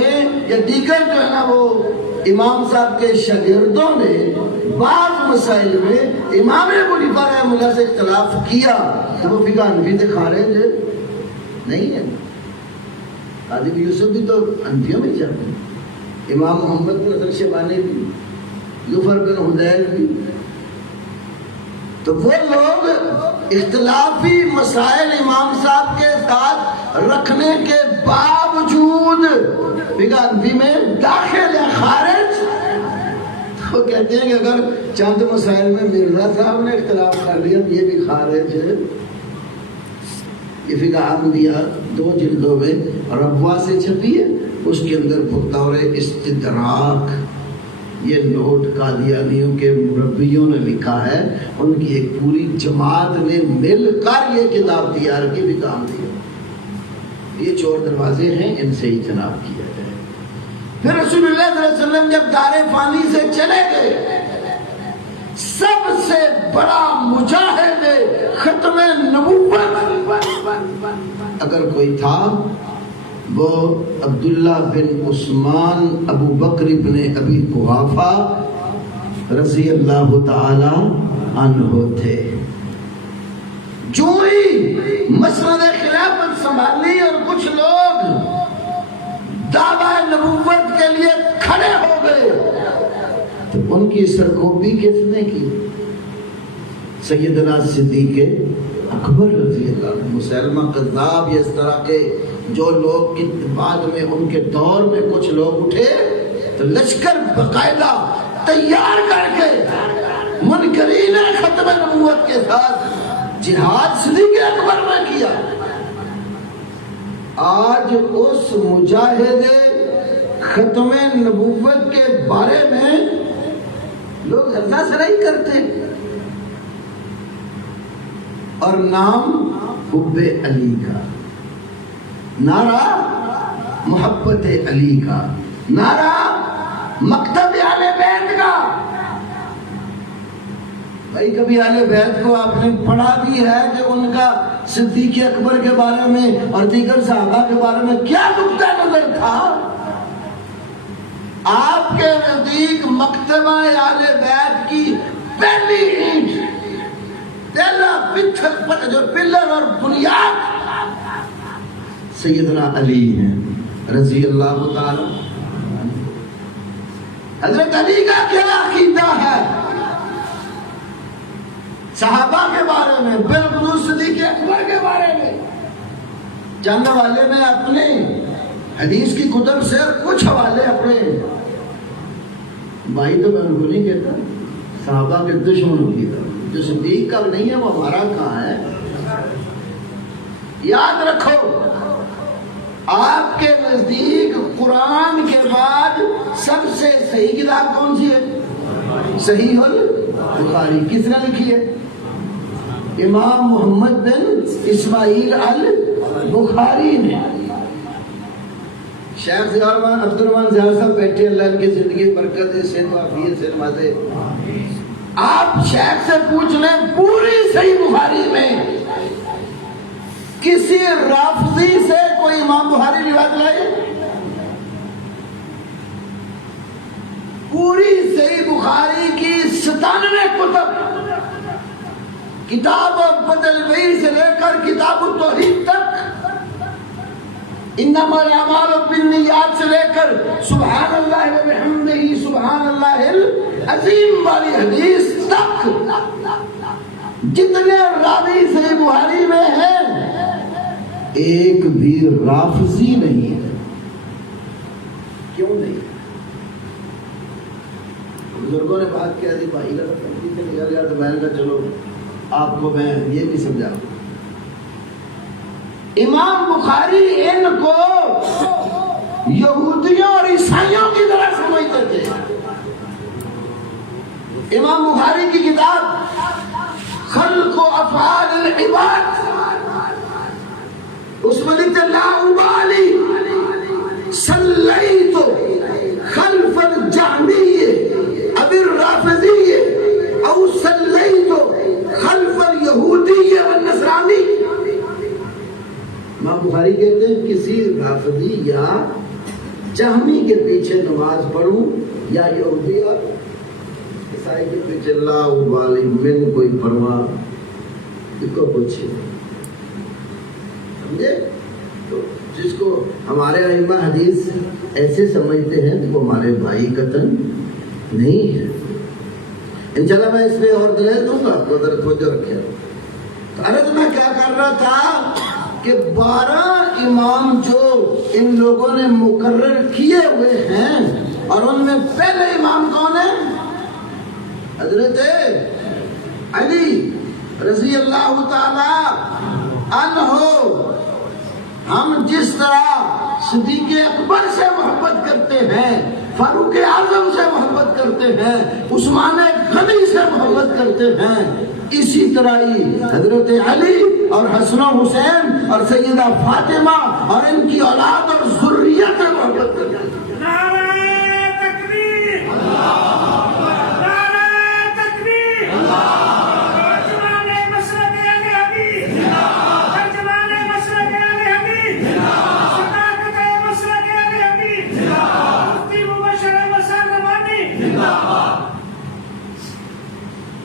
یا دیگر جو ہے نا وہ امام صاحب کے شاگردوں نے بعض مسائل میں امام ابو حنیفہ رحمہ اللہ سے اختلاف کیا، تو وہ فقہ حنفی سے خارج نہیں ہے۔ قاضی ابو یوسف بھی تو حنفیوں میں جاتے ہیں، امام محمد بن حسن شیبانی بھی، ظفر بن حدیل بھی، تو وہ لوگ اختلافی مسائل امام صاحب کے ساتھ رکھنے کے باوجود فقہ حنفی میں داخل یا خارج، تو کہتے ہیں کہ اگر چند مسائل میں مرزا صاحب نے اختلاف کر لیا یہ بھی خارج ہے۔ یہ فقہ احمدیہ 2 جلدوں میں ربوہ سے چھپی ہے، اس کے اندر بطور استدراک یہ نوٹ قادیانیوں کے مربیوں نے لکھا ہے، ان کی ایک پوری جماعت نے مل کر یہ کتاب تیار کی بھی کام دیا۔ یہ چور دروازے ہیں، ان سے اجتناب کیا جائے۔ پھر رسول اللہ صلی اللہ علیہ وسلم جب دار فانی سے چلے گئے، سب سے بڑا مجاہد ختم نبوت اگر کوئی تھا وہ عبداللہ بن عثمان ابو بکر بن ابی قحافہ رضی اللہ تعالی عنہ تھے۔ جو ہی مسند خلافت سنبھالی اور کچھ لوگ دعویٰ نبوت کے لیے کھڑے ہو گئے تو ان کی سرکوبی کس نے کی؟ سیدنا صدیق اکبر رضی اللہ عنہ، مسلمہ قذاب، اس طرح کے جو لوگ بعد میں ان کے دور میں کچھ لوگ اٹھے تو لشکر باقاعدہ تیار کر کے منکرین ختم نبوت کے ساتھ جہاد صدیق اکبر میں کیا، آج اس مجاہد ختم نبوت کے بارے میں لوگ ہرنا سرائی کرتے اور نام حب علی کا، نعرہ محبت علی کا، نعرہ مکتب اہل بیت کا۔ بھائی کبھی اہل بیت کو آپ نے پڑھا بھی ہے کہ ان کا صدیق اکبر کے بارے میں اور دیگر صحابہ کے بارے میں کیا نقطہ نظر تھا؟ آپ کے نزدیک مکتبہ اہل بیت کی پہلی اینٹ، پہلا جو پلر اور بنیاد سیدنا علی ہیں رضی اللہ تعالی۔ حضرت علی کا کیا عقیدہ ہے صحابہ کے بارے میں، بالخصوص صدیق اکبر کے بارے میں؟ چند حوالے میں اپنے حدیث کی کتب سے کچھ حوالے اپنے بھائی تو میں ان کو نہیں کہتا، صحابہ کے دشمنوں کی طرف، جو صدیق کا نہیں ہے وہ ہمارا کہاں ہے؟ یاد رکھو آپ کے نزدیک قرآن کے بعد سب سے صحیح کتاب کون سی ہے؟ صحیح البخاری۔ کس نے لکھی ہے؟ امام محمد بن اسماعیل البخاری نے۔ شیخ زیارمان عبدالرحمن زیار صاحب بیٹھے، اللہ ان کی زندگی برکت صحت و عافیت سے نوازے۔ آپ شیخ سے پوچھ لیں پوری صحیح بخاری میں کسی رافضی سے کوئی امام بخاری روایت لائے؟ پوری صحیح بخاری کی 97 کتب، کتاب بدل وحی سے لے کر کتاب التوحید تک، انما الاعمال بالنیات سے لے کر سبحان اللہ و بحمدہ سبحان اللہ العظیم والی حدیث تک، جتنے راوی صحیح بخاری میں ہیں ایک بھی رافضی نہیں ہے۔ کیوں نہیں؟ بزرگوں نے بات کیا تھی بھائی لگا تنقید سے نکل گیا تو میں نے کہا چلو آپ کو میں یہ بھی سمجھا۔ امام بخاری ان کو یہودیوں اور عیسائیوں کی طرح سمجھتے تھے۔ امام بخاری کی کتاب خلق و افعال العباد، اس میں لکھتے لا ابالی صلیت خلف الجہمی اب الرافضی او صلیت خلف الیہودی والنصرانی۔ امام بخاری کہتے ہیں کسی رافضی یا جہمی کے پیچھے نماز پڑھوں یا یہودی اور عیسائی کے پیچھے لا ابالی، میں کوئی پرواہ کو کچھ سمجھے؟ تو جس کو ہمارے ائمہ حدیث ایسے سمجھتے ہیں کہ وہ ہمارے بھائی قتل نہیں ہے۔ انشاءاللہ میں اس پہ اور دلیل دوں گا، آپ کو ذرا توجہ رکھیں۔ عرض میں کیا کر رہا تھا کہ 12 امام جو ان لوگوں نے مقرر کیے ہوئے ہیں، اور ان میں پہلے امام کون ہے؟ حضرت علی رضی اللہ تعالی عنہ۔ ہم جس طرح صدیق اکبر سے محبت کرتے ہیں، فاروق اعظم سے محبت کرتے ہیں، عثمان غنی سے محبت کرتے ہیں، اسی طرح ہی حضرت علی اور حسن و حسین اور سیدہ فاطمہ اور ان کی اولاد اور ذریت سے محبت کرتے ہیں۔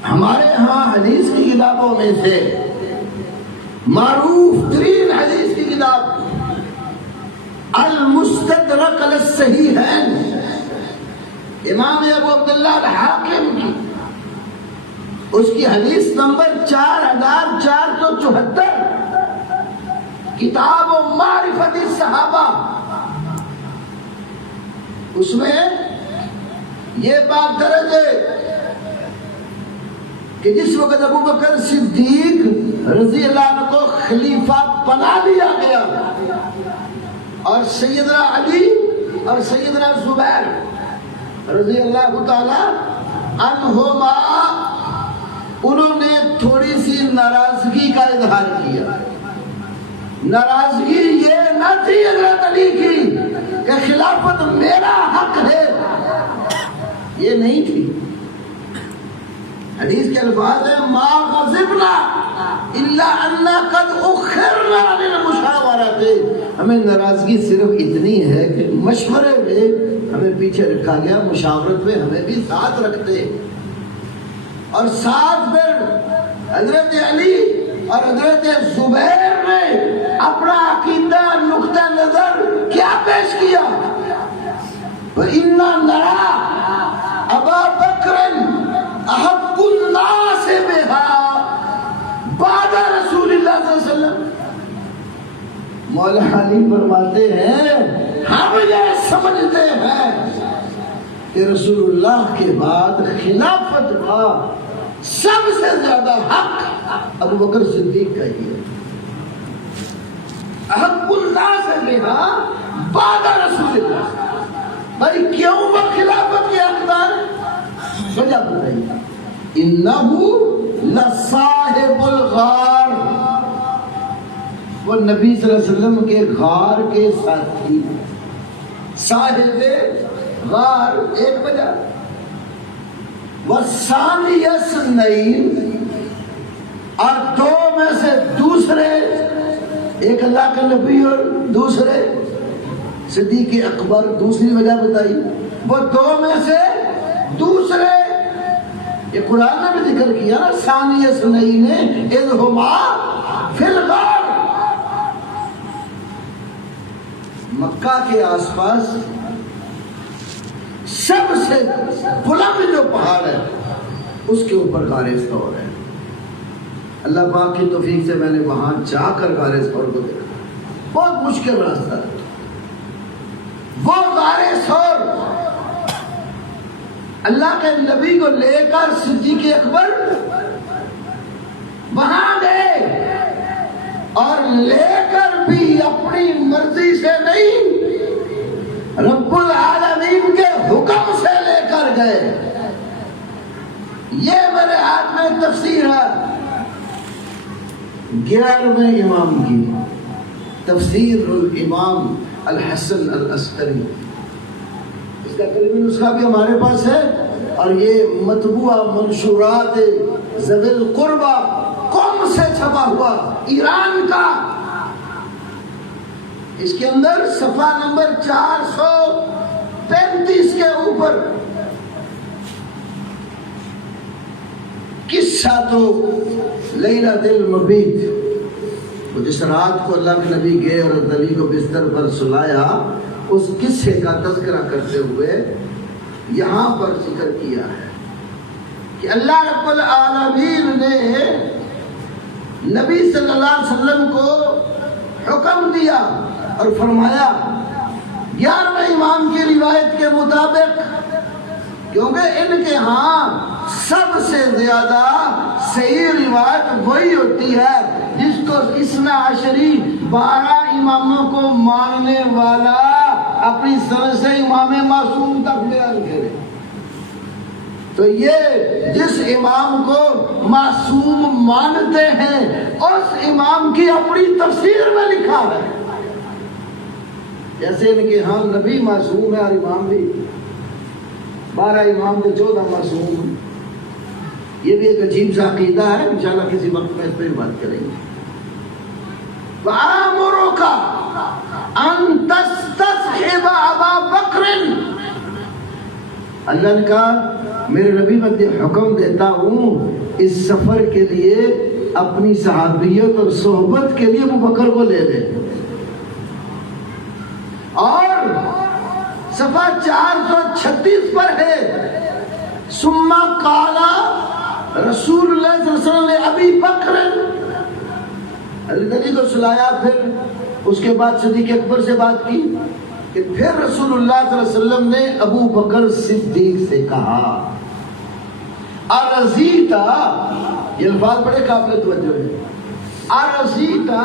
ہمارے ہاں حدیث کی کتابوں میں سے معروف ترین حدیث کی کتاب المستدرک علی الصحیحین، امام ابو عبداللہ الحاکم کی، اس کی حدیث نمبر 4474، کتاب و معرفت الصحابہ، اس میں یہ بات درج ہے کہ جس وقت ابو بکر صدیق رضی اللہ عنہ کو خلیفہ بنا دیا گیا اور سیدنا علی اور سیدنا زبیر رضی اللہ تعالی عنہما انہوں نے تھوڑی سی ناراضگی کا اظہار کیا. ناراضگی یہ نہ تھی حضرت علی کی کہ خلافت میرا حق ہے، یہ نہیں تھی. حدیث کے الفاظ ہیں ما غضبنا الا انا قد اخرنا للمشاورۃ. ہمیں ناراضگی صرف اتنی ہے کہ مشورے میں ہمیں پیچھے رکھا گیا، مشاورت میں ہمیں بھی ساتھ رکھتے. اور ساتھ پھر حضرت علی اور حضرت زبیر نے اپنا عقیدہ نقطہ نظر کیا پیش کیا؟ وَإِنَّا نَرَى أَبَا بَكْرٍ أَحَقُّ النَّاسِ بِهَا بَعْدَ رسول اللہ صلی اللہ علیہ وسلم. مولا علی فرماتے ہیں ہم یہ سمجھتے ہیں کہ رسول اللہ کے بعد خلافت کا سب سے زیادہ حق ابو بکر صدیق کا ہی ہے. احق الناس بہا بعد رسول اللہ. بھائی کیوں وہ خلافت کے حقدار؟ وجہ بتائیے. انہو لصاحب الغار، وہ نبی صلی اللہ علیہ وسلم کے غار کے ساتھی. صاحب غار ایک وجہ، وَالثَّانِيَ اثْنَيْنِ، اور دو میں سے دوسرے، ایک اللہ کا نبی اور دوسرے صدیق اکبر. دوسری وجہ بتائی وہ دو میں سے دوسرے. یہ قرآن نے بھی ذکر کیا نا، ثانی اثنین اذ ہما فی الغار. مکہ کے آس پاس سب سے بلند جو پہاڑ ہے اس کے اوپر غار ثور ہے. اللہ پاک کی توفیق سے میں نے وہاں جا کر غار ثور کو دیکھا. بہت مشکل راستہ ہے وہ غار ثور. اللہ کے نبی کو لے کر صدیق اکبر وہاں گئے، اور لے کر بھی اپنی مرضی سے نہیں، رب العالمین کے حکم سے لے کر گئے. یہ میرے ہاتھ میں تفسیر ہے 11ویں امام کی، تفسیر الامام الحسن العسکری. اس کا کلمی نسخہ بھی ہمارے پاس ہے، اور یہ مطبوعہ منشورات ذوی القربہ قوم سے چھپا ہوا ایران کا. اس کے اندر صفحہ نمبر 435 کے اوپر قصہ تو لیلۃ المبیت، جس رات کو اللہ کے نبی گئے اور نبی کو بستر پر سلایا، اس قصے کا تذکرہ کرتے ہوئے یہاں پر ذکر کیا ہے کہ اللہ رب العالمین نے نبی صلی اللہ علیہ وسلم کو حکم دیا اور فرمایا 11ویں امام کی روایت کے مطابق، کیونکہ ان کے ہاں سب سے زیادہ صحیح روایت وہی ہوتی ہے جس کو اثنا عشری 12 اماموں کو ماننے والا اپنی سند سے امام معصوم تک بیان کرے. تو یہ جس امام کو معصوم مانتے ہیں اس امام کی اپنی تفسیر میں لکھا ہے. جیسے ان کے ہاں نبی معصوم ہے اور امام بھی 12 امام کے 14 معصوم. یہ بھی ایک عجیب سا عقیدہ ہے، انشاءاللہ کسی وقت میں اس پہ بات کریں گے. وَآمُرُكَ أَن تَسْتَصْحِبَ أَبَا بَكْرٍ، اللہ نے کہا میرے نبی میں حکم دیتا ہوں اس سفر کے لیے اپنی صحابیت اور صحبت کے لیے ابو بکر کو لے لے. اور صفحہ 436 پر ہے ثم قال رسول اللہ صلی اللہ علیہ وسلم نے ابی بکر، علی کو سلایا. پھر اس کے بعد صدیق اکبر سے بات کی کہ پھر رسول اللہ صلی اللہ علیہ وسلم نے ابو بکر صدیق سے کہا ارضیتا، یہ الفاظ بڑے قابل توجہ ہیں، ارضیتا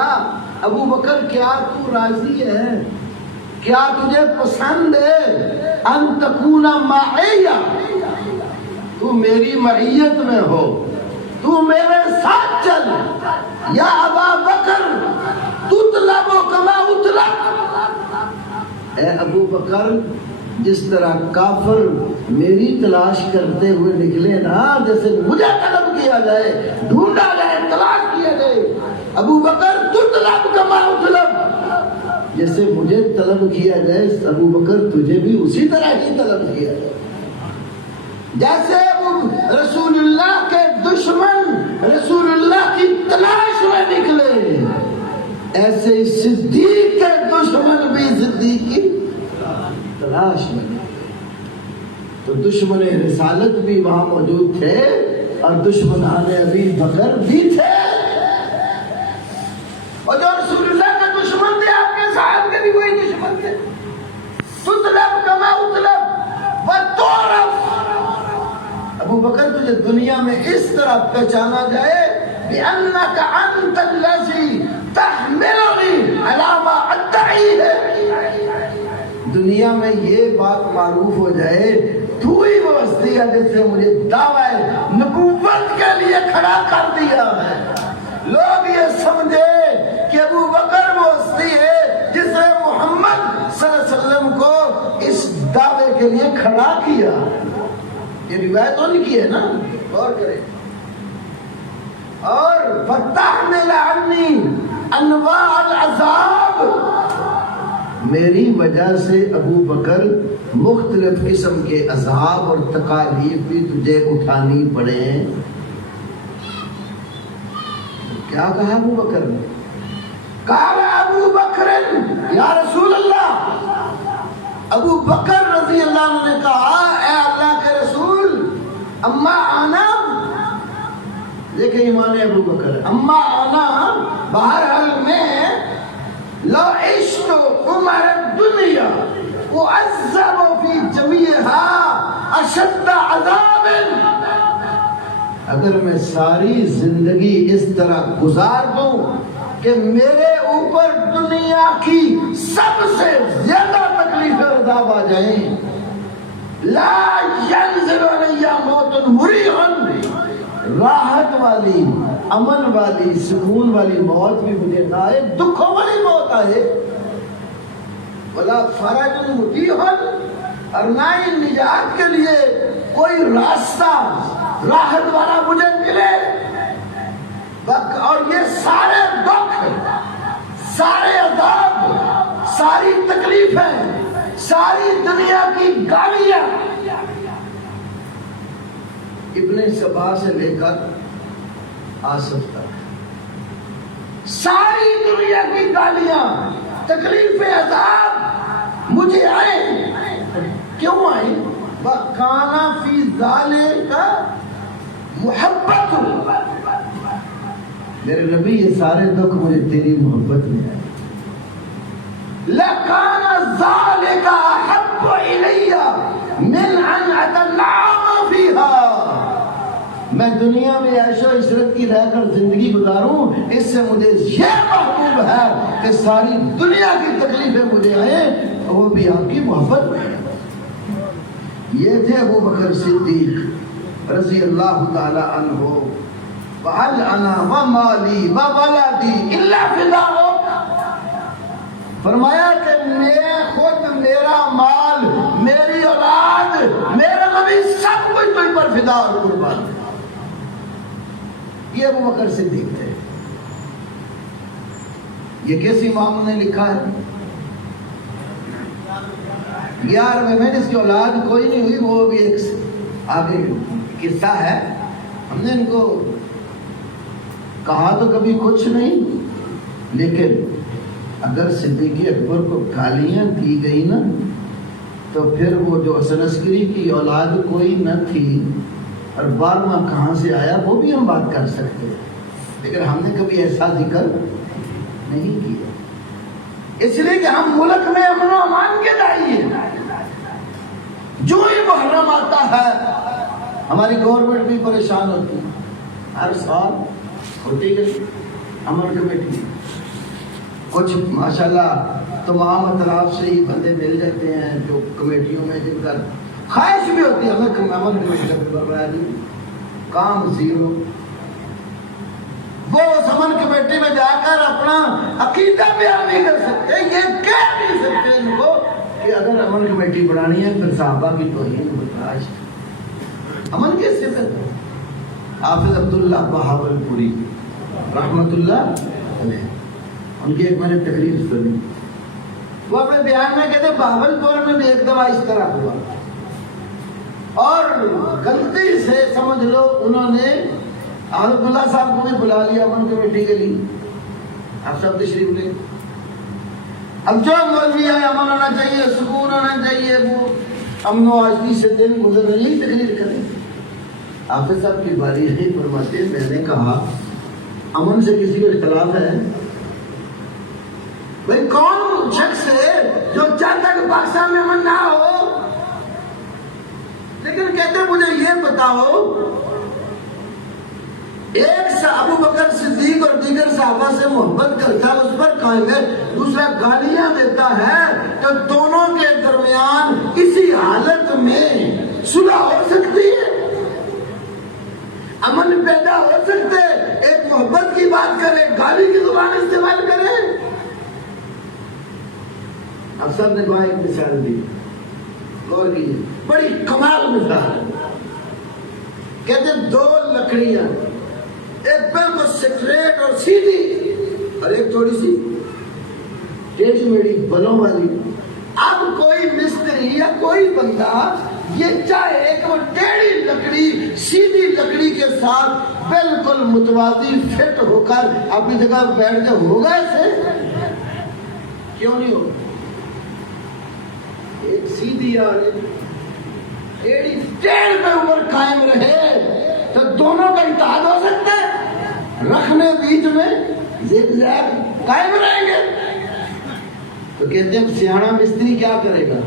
ابو بکر کیا تو راضی ہے، کیا تجھے پسند ہے ان تکون معیہ، تو میری معیت میں ہو، تو میرے ساتھ چل، یا ابا بکر تطلب کما اطلب، اے ابو بکر جس طرح کافر میری تلاش کرتے ہوئے نکلے نا، جیسے مجھے طلب کیا جائے، ڈھونڈا جائے، تلاش کیا جائے، ابو بکر تطلب کما اطلب، جیسے مجھے طلب کیا جائے ابو بکر تجھے بھی اسی طرح ہی طلب کیا جائے، جیسے رسول اللہ کے دشمن رسول اللہ کی تلاش میں نکلے، ایسے صدیق کے دشمن بھی صدیق کی تلاش میں نکلے۔ تو دشمن رسالت بھی وہاں موجود تھے اور دشمنان ابی بکر بھی تھے، اور جو رسول اللہ کے دشمن تھے آپ کے صاحب کے بھی وہی دشمن تھے۔ تطلب کما اطلب وتعرف، ابو بکر تجھے دنیا میں اس طرح پہچانا جائے بِأَنَّكَ أَنْتَ الَّذِي تَحْمِلُنِي عَلَى مَا أَدَّعِيهِ، دنیا میں یہ بات معروف ہو جائے تو ہی وہ ہستی ہے جس سے مجھے دعویٰ نبوت کے لیے کھڑا کر دیا ہے، لوگ یہ سمجھے کہ ابو بکر وہ ہستی ہے جس نے محمد صلی اللہ علیہ وسلم کو اس دعوے کے لیے کھڑا کیا۔ یہ روایت ان کی ہے نا، غور کریں۔ اور فَتَحْمِلَ عَنِّي أَنْوَاعَ الْعَذَابِ، میری وجہ سے ابو بکر مختلف قسم کے عذاب اور تکالیف بھی تجھے اٹھانی پڑے۔ کیا کہا ابو بکر نے؟ کہا ابو بکر یا رسول اللہ، ابو بکر رضی اللہ عنہ نے کہا اے اللہ کے رسول، اما آنا، دیکھیں ایمان ابو بکر، اما آنا بہرحال میں لو عشت عمر الدنیا اعذب فی جمیعها اشد عذاب، اگر میں ساری زندگی اس طرح گزار دوں کہ میرے اوپر دنیا کی سب سے زیادہ تکلیف اور عذاب آ جائیں، لا ينزل علی موت مریح، راحت والی، امن والی، سکون والی موت بھی مجھے نہ آئے، دکھوں والی موت آئے، ولا فرج متیح، اور نہ ہی نجات کے لیے کوئی راستہ راحت والا مجھے ملے، اور یہ سارے دکھ، سارے عذاب، ساری تکلیفیں، ساری دنیا کی گالیاں، ابن سبا سے لے کر آصف تک ساری دنیا کی گالیاں، تکلیفیں، عذاب مجھے آئے، کیوں آئے؟ وَكَانَ فِي ذَلِكَ محبت، میرے نبی یہ سارے دکھ مجھے تیری محبت میں آئے، لَكَانَ ذَلِكَ أَحَبُّ إِلَيَّ مِنْ أَنْ أَتَنَعَمَ فِيهَا، میں دنیا میں عیش و عشرت کی رہ کر زندگی گزاروں، اس سے مجھے یہ محبوب ہے کہ ساری دنیا کی تکلیفیں مجھے آئیں، وہ بھی آپ کی محبت میں۔ یہ تھے ابو بکر صدیق رضی اللہ تعالی عنہ۔ وَهَلْ أَنَا وَمَالِي وَوَلَدِي إِلَّا فِدَاؤُكَ، فرمایا کہ میں خود، میرا مال، میری اولاد، میرا نبی، سب کچھ تجھ پر فدا اور قربان ہے۔ یہ ابو بکر صدیق تھے۔ یہ کس امام نے لکھا ہے؟ 11ویں میں جس کی اولاد کوئی نہیں ہوئی، وہ بھی ایک آگے قصہ ہے، ہم نے ان کو کہا تو کبھی کچھ نہیں، لیکن اگر صدیق اکبر کو گالیاں دی گئی نا، تو پھر وہ جو حسن عسکری کی اولاد کوئی نہ تھی اور 12واں کہاں سے آیا وہ بھی ہم بات کر سکتے ہیں، لیکن ہم نے کبھی ایسا ذکر نہیں کیا، اس لیے کہ ہم ملک میں امن و امان کے داعی ہیں۔ جو ہی محرم آتا ہے ہماری گورنمنٹ بھی پریشان ہوتی ہے، ہر سال ہوتی ہے امن کمیٹی، کچھ ماشاءاللہ تمام اطراف سے ہی بندے مل جاتے ہیں جو کمیٹیوں میں، جن کا خواہش بھی ہوتی ہے ہمیں امن کمیٹی کا بربادی، کام زیرو۔ وہ اس امن کمیٹی میں جا کر اپنا عقیدہ بیان نہیں کر سکتے، یہ کہہ نہیں سکتے ان کو کہ اگر امن کمیٹی بنانی ہے پھر صحابہ کی توہین برداشت، امن کیسے بہتر؟ حافظ عبداللہ بہاولپوری رحمت اللہ علیہ، ان کی ایک میں نے تقریر سنی، وہ اپنے بیان میں کہتے بہاولپور میں بھی ایک دفعہ اس طرح ہوا اور غلطی سے سمجھ لو انہوں نے عبداللہ صاحب کو بھی بلا لیا امن کمیٹی کے لیے، آپ سب تشریف لیں، اب جو مولوی آئے امن ہونا چاہیے، سکون ہونا چاہیے، وہ امن و آزادی سے دن گزر رہی تقریر کریں۔ حافظ صاحب کی باری ہے، فرماتے ہیں میں نے کہا امن سے کسی کو اختلاف ہے؟ بھائی کون شخص ہے جو چاہتا کہ پاکستان میں امن نہ ہو؟ لیکن کہتے مجھے یہ بتاؤ، ایک ابو بکر صدیق اور دیگر صحابہ سے محبت کرتا ہے، اس پر قائم ہے، دوسرا گالیاں دیتا ہے، تو دونوں کے درمیان اسی حالت میں صلح ہو سکتی ہے، امن پیدا ہو سکتے؟ ایک محبت کی بات کرے، گالی کی زبان استعمال کرے؟ اب سب نے وہاں ایک مثال دی، غور کیجیے، بڑی کمال مثال، کہتے دو لکڑیاں، ایک بالکل سٹریٹ اور سیدھی اور ایک تھوڑی سی ٹیڑھی میڑھی بلوں والی۔ اب کوئی مستری یا کوئی بندہ یہ چاہے کہ وہ ٹیڑھی لکڑی سیدھی لکڑی کے ساتھ بالکل متوازی فٹ ہو کر اپنی جگہ بیٹھ جائے، ہوگا ایسے؟ کیوں نہیں ہوگا؟ ایک سیدھی اور ایک ٹیڑھی ٹیڑھ پہ اوپر قائم رہے تو دونوں کا اتحاد ہو سکتا ہے؟ رکھنے بیچ میں زگ زیگ قائم رہیں گے؟ تو کہتے ہیں سیاح مستری کیا کرے گا؟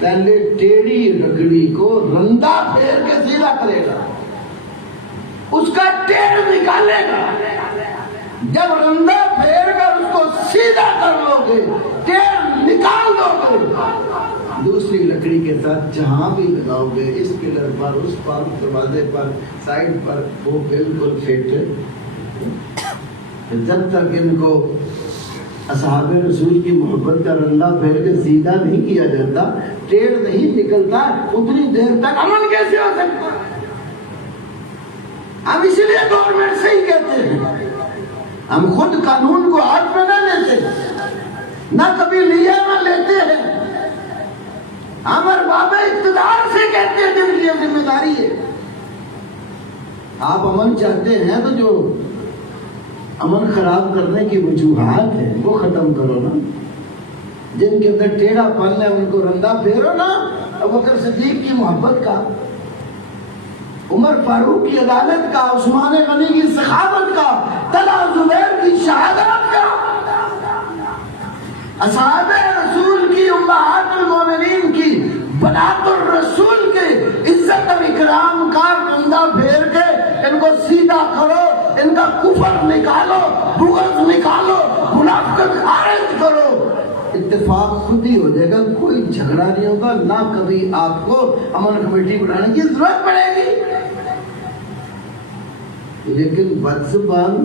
پہلے ٹیڑھی لکڑی کو رندہ پھیر کے سیدھا کرے گا، اس کا ٹیڑھ نکالے گا، جب رندہ پھیر کر اس کو سیدھا کر لو گے، ٹیڑھ نکال لو گے، دوسری لکڑی کے ساتھ جہاں بھی لگاؤ گے، اس پلر پر، اس پر، دروازے پر، سائڈ پر، وہ بالکل فٹ۔ جب تک ان کو اصحاب رسول کی محبت کا رندہ پھیر کے سیدھا نہیں کیا جاتا، ٹیڑھ نہیں نکلتا، اتنی دیر تک امن کیسے ہو سکتا؟ ہم اسی لیے گورنمنٹ سے ہی کہتے ہیں، ہم خود قانون کو ہاتھ میں نہ لیتے، نہ کبھی لیے نہ لیتے ہیں، ہم ارباب اقتدار سے کہتے ہیں جن کی ذمہ داری ہے۔ آپ امن چاہتے ہیں تو جو امن خراب کرنے کی وجوہات ہیں وہ ختم کرو نا، جن کے اندر ٹیڑھا پن ہے ان کو رندہ پھیرو نا، ابو بکر صدیق کی محبت کا، عمر فاروق کی عدالت کا، عثمان غنی کی سخاوت کا، طلحہ زبیر کی شہادت کا، اصحاب رسول کی، امہات المومنین کی، بنات الرسول کے عزت اور اکرام کا رندہ پھیر کے ان کو سیدھا کرو، ان کا کفر نکالو، بغض نکالو، منافقت خارج کرو، اتفاق خود ہی ہو جائے گا، کوئی جھگڑا نہیں ہوگا، نہ کبھی آپ کو امن کمیٹی بنانے کی ضرورت پڑے گی۔ لیکن بدزبان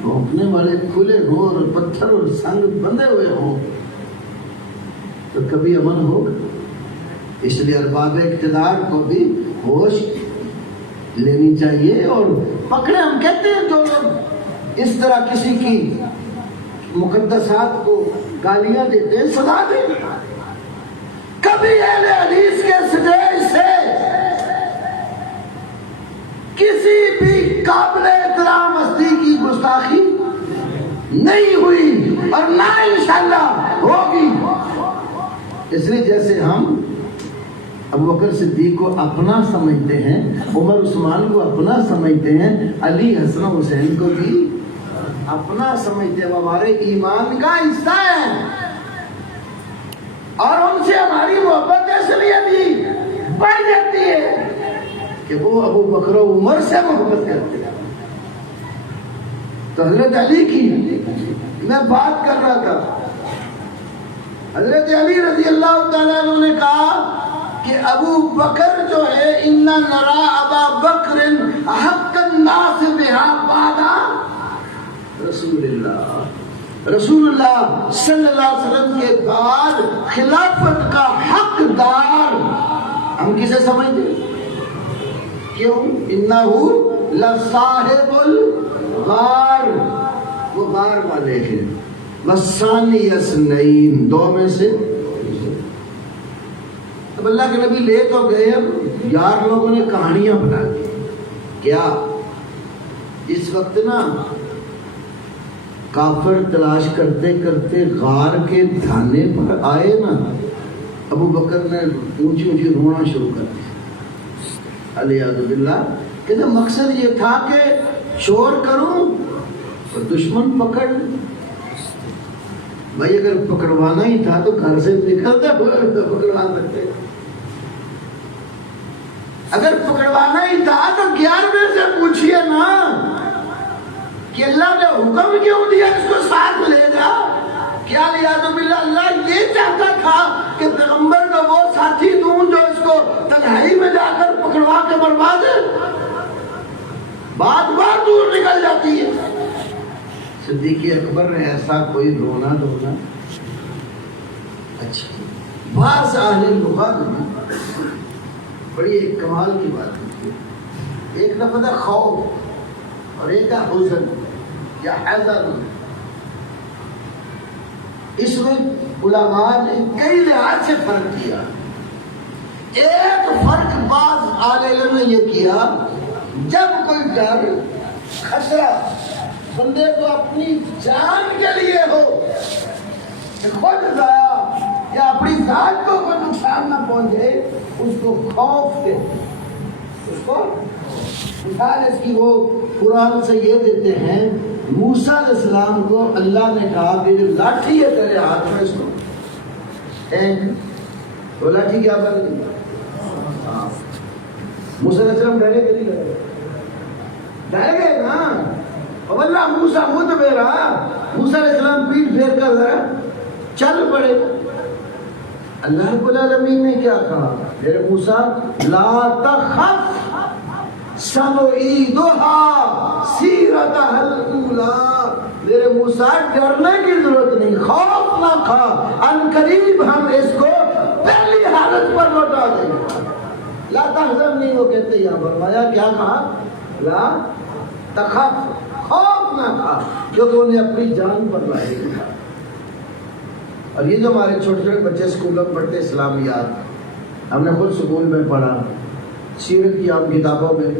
بھونکنے والے کھلے ہوں اور پتھر اور سنگ بندھے ہوئے ہوں تو کبھی امن ہوگا؟ اس لیے ارباب اقتدار کو بھی ہوش لینی چاہیے اور پکڑے۔ ہم کہتے ہیں جو لوگ اس طرح کسی کی مقدسات کو گالیاں دیتے ہیں، سزا دیں۔ کبھی اہل حدیث کے سٹیج سے کسی بھی قابل احترام ہستی کی گستاخی نہیں ہوئی اور نہ انشاءاللہ ہوگی۔ اس لیے جیسے ہم ابو بکر صدیق کو اپنا سمجھتے ہیں، عمر عثمان کو اپنا سمجھتے ہیں، علی حسن حسین کو بھی اپنا سمجھتے ہیں، وہ ہمارے ایمان کا حصہ ہے اور ان سے ہماری محبت اس لیے بھی بڑھ جاتی ہے کہ وہ ابو بکر و عمر سے محبت کرتے ہیں. تو حضرت علی کی میں بات کر رہا تھا. حضرت علی رضی اللہ تعالیٰ عنہ نے کہا کہ ابو بکر جو ہے اِنَّا نَرَا أَبَا بَكْرٍ أَحَقَّ النَّاسِ بِهَا بَعْدَ رسول اللہ. رسول اللہ صلی اللہ علیہ وسلم کے بعد خلافت کا حقدار ہم کسے سمجھتے ہیں؟ کیوں؟ اِنَّهُ لَصَاحِبُ الْغَارِ، وہ غار والے ہیں. وَالثَّانِيَ اثْنَيْنِ، دو میں سے. اب اللہ کے نبی لے تو گئے، یار لوگوں نے کہانیاں بنا دی. کیا اس وقت نا کافر تلاش کرتے کرتے غار کے دھانے پر آئے نا، ابو بکر نے اونچی اونچی رونا شروع کر دیا علیہ باللہ. کہ مقصد یہ تھا کہ شور کروں اور دشمن پکڑ. بھائی اگر پکڑوانا ہی تھا تو گھر سے نکلتا پکڑوا سکتے. اگر پکڑوانا ہی تھا تو 11ویں سے پوچھئے نا کہ اللہ نے حکم کیوں دیا اس کو ساتھ لے جا. کیا لیاد باللہ اللہ یہ چاہتا تھا کہ پیغمبر کو وہ ساتھی دوں جو اس کو تنہائی میں جا کر پکڑوا کے برباد دے. بات بات دور نکل جاتی ہے. صدیق اکبر نے ایسا کوئی رونا دھونا. اچھا بعض اہل لغت میں بڑی ایک کمال کی بات ہے. ایک لفظ ہے خوف اور ایک ہے حزن یا حزن. اس میں علماء نے کئی لحاظ سے فرق کیا. ایک فرق بعض اہل علم نے یہ کیا، جب کوئی ڈر خطرہ بندے کو اپنی جان کے لیے ہو، خود ضائع یا اپنی ذات کو کوئی نقصان نہ پہنچے، اس کو خوف دے. اس کو مثال اس کی وہ قرآن سے یہ دیتے ہیں، موسیٰ علیہ السلام کو اللہ نے کہا کہ جو لاٹھی ہے تیرے ہاتھ میں، اس کو وہ لاٹھی کیا کر دی. موسیٰ علیہ السلام ڈرے کہ نہیں ڈرے؟ ڈر گئے نا. اب اللہ موسیٰ مدبرا، موسیٰ علیہ السلام پیٹ پھیر کر ذرا چل پڑے. اللہ رب العالمین نے کیا کہا؟ میرے موسیٰ لا تخف سنعیدها سیرتها الاولی. میرے موسیٰ ڈرنے کی ضرورت نہیں، خوف نہ کھا، ان قریب ہم اس کو پہلی حالت پر لوٹا دیں گے. لا تحزن نہیں وہ کہتے یہاں فرمایا کیا کہا؟ لا تخف، خوف نہ کھا، کیونکہ انہیں اپنی جان پر لائے گا. اور یہ جو ہمارے چھوٹے چھوٹے بچے اسکولوں میں پڑھتے اسلامیات، ہم نے خود اسکول میں پڑھا، سیرت کی عام کتابوں میں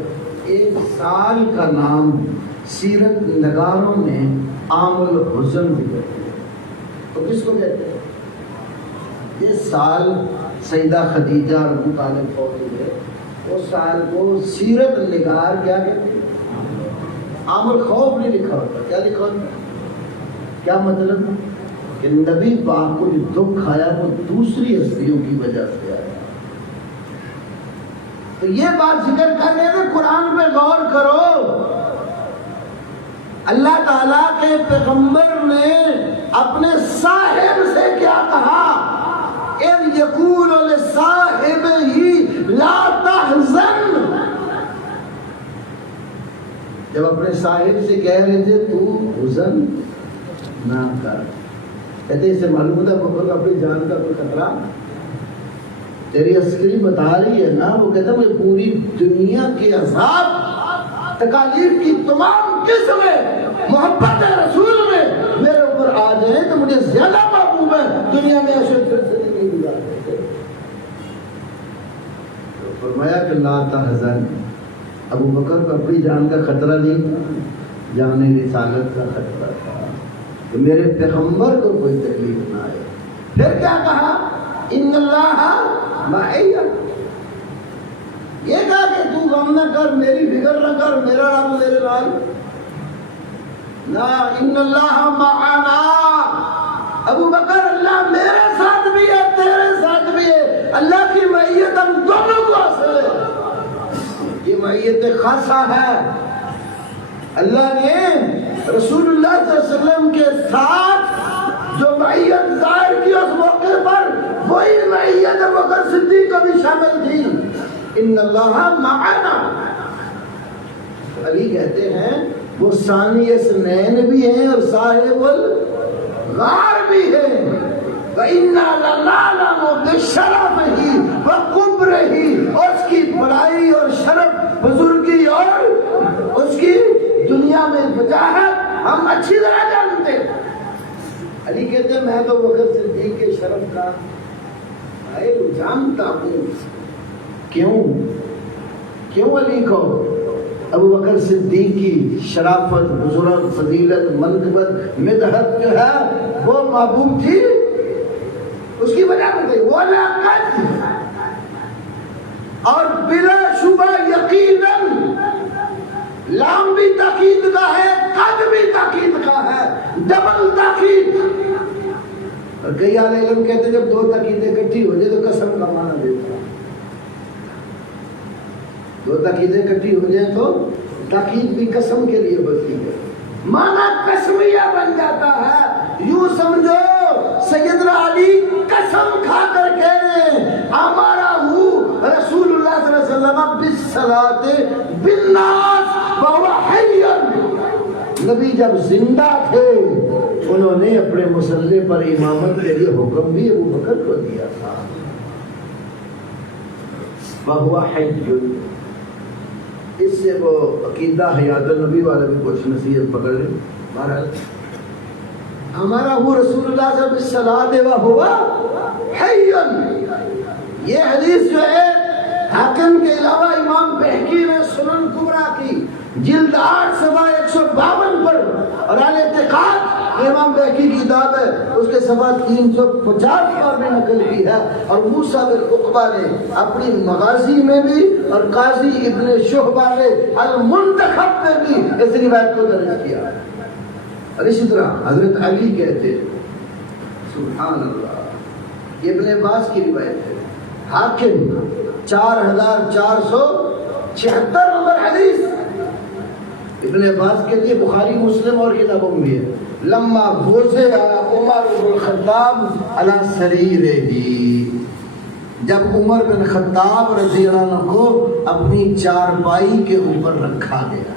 ایک سال کا نام سیرت نگاروں میں عام الحزن ذکر ہے. تو کس کو کہتے ہیں؟ یہ سال سیدہ خدیجہ اور ابو طالب فوت ہوئے، اس سال کو سیرت نگار کیا کہتے ہیں؟ عام الخوف نہیں لکھا ہوتا. کیا لکھا ہوتا؟ کیا مطلب کہ نبی پاک کو جو دکھ آیا وہ دوسری ہستیوں کی وجہ سے آیا. تو یہ بات ذکر کرنے میں قرآن پہ غور کرو. اللہ تعالیٰ کے پیغمبر نے اپنے صاحب سے کیا کہا؟ اِذْ يَقُولُ لِصَاحِبِهِ لَا تَحْزَنْ. جب اپنے صاحب سے کہہ رہے تھے تو حزن نہ کر. کہتے اس سے معلوم ہوتا ہے اپنی جان کا کوئی خطرہ. تیری عسکری بتا رہی ہے نا، وہ کہتا ہے مجھے پوری دنیا کے عذاب تکالیف کی تمام قسمیں محبت رسول میں میرے اوپر آ جائیں تو مجھے زیادہ محبوب ہے دنیا میں اشد زندگی گزارتے. تو فرمایا کہ لا تحزن. ابو بکر کو اپنی جان کا خطرہ نہیں، جان رسالت کا خطرہ تھا کہ میرے پیغمبر کو کوئی تکلیف نہ آئے. پھر کیا کہا؟ ان اللہ معی. یہ کہا کہ تو غم نہ کر، میری فکر نہ کر، میرا رب میرے نال. لا، ان اللہ معنا. ابو بکر اللہ میرے ساتھ بھی ہے، تیرے ساتھ بھی ہے. اللہ کی معیت ہم دونوں کو حاصل ہے. خاصا ہے. اللہ نے رسول اللہ صلی اللہ علیہ وسلم کے ساتھ جو معیت ظاہر کی اس موقع پر وہی معیت ابو بکر صدیق کو بھی شامل تھی. ان اللہ معنا. علی کہتے ہیں وہ ثانی اثنین بھی ہیں اور صاحب الغار بھی ہیں. وَإِنَّا لَنَعْلَمُ بِشَرَفِهِ وَكُبْرِهِ. اور اس کی بڑائی اور شرف, بزرگی اور اس کی دنیا میں وجاہت ہم اچھی طرح جانتے. علی کہتے ہیں میں تو بکر صدیق کے شرف کا جانتا ہوں. کیوں علی کو ابو بکر صدیق کی شرافت, بزرگ, فضیلت, منقبت, مدحت جو ہے وہ محبوب تھی. اس کی وجہ بتائی وَلَقَدْ, اور بلا شبہ یقیناً, لام بھی تاکید کا ہے, قد بھی تاکید کا ہے, ڈبل تاکید. اور کئی اہل علم کہتے ہیں جب دو تاکیدیں اکٹھی ہو جائے تو قسم کا معنی دیتا ہے. دو تاکیدیں اکٹھی ہو جائیں تو تاکید بھی قسم کے لیے بنتی ہے, معنی قسمیہ بن جاتا ہے. یوں سمجھو سیدنا علی قسم کھا کر کہہ رہے ہیں ہمارا رسول اللہ صلی اللہ علیہ وسلم بالصلاۃ بالناس وهو حی. نبی جب زندہ تھے انہوں نے اپنے مصلی پر امامت کے لیے حکم بھی ابو بکر کو دیا تھا. وهو حی. اس سے وہ عقیدہ حیات النبی والے بھی کچھ نصیحت پکڑ لیں. بہرحال ہمارا وہ رسول اللہ صلی اللہ علیہ وسلم ہوا حی. یہ حدیث جو ہے حاکم کے علاوہ امام بہقی نے سنن کبریٰ کی جلد 8 صفحہ 152 پر, اور الاعتقاد امام بہقی کی کتاب ہے اس کے صفحہ 350 پر بھی نقل کی ہے. اور موسیٰ بن عقبہ نے اپنی مغازی میں بھی اور قاضی ابن شعبہ نے المنتخب میں بھی اس روایت کو درج کیا. اور اسی طرح حضرت علی کہتے ہیں سبحان اللہ, ابن عباس کی روایت ہے, حاکم 4476 نمبر حدیث. ابن عباس کے لیے بخاری مسلم اور کتابوں میں بھی ہے. لما وضع عمر بن الخطاب علی سریرہ, جب عمر بن خطاب رضی اللہ عنہ کو اپنی چارپائی کے اوپر رکھا گیا.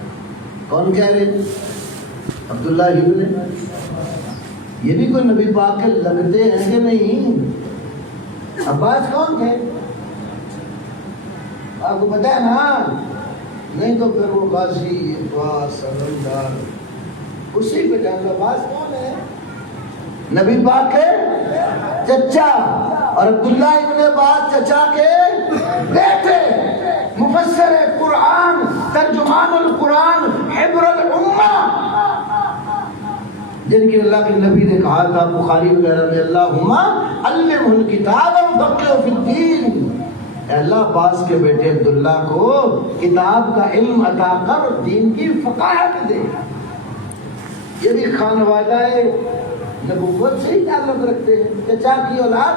کون کہہ رہے ہیں؟ عبداللہ ابن. یہ بھی کوئی نبی پاک کے لگتے ہیں کہ نہیں؟ عباس کون تھے آپ کو پتہ ہے نا؟ نہیں تو پھر وہ غازی عباس سمندار اسی پہ جانا. عباس کون ہے؟ نبی پاک کے چچا, اور عبداللہ ابن عباس چچا کے بیٹے, مفسر قرآن, ترجمان القرآن, حبر الامہ, جن کی اللہ کے نبی نے کہا تھا بخاری وغیرہ میں اللہم علمہ الکتاب وفقہہ فی الدین. اے اللہ عباس کے بیٹے عبداللہ کو کتاب کا علم عطا کر, دین کی فقاہت دے. یہ بھی خانوادہ نبوت سے ہی تعلق رکھتے ہیں, چچا کی اولاد.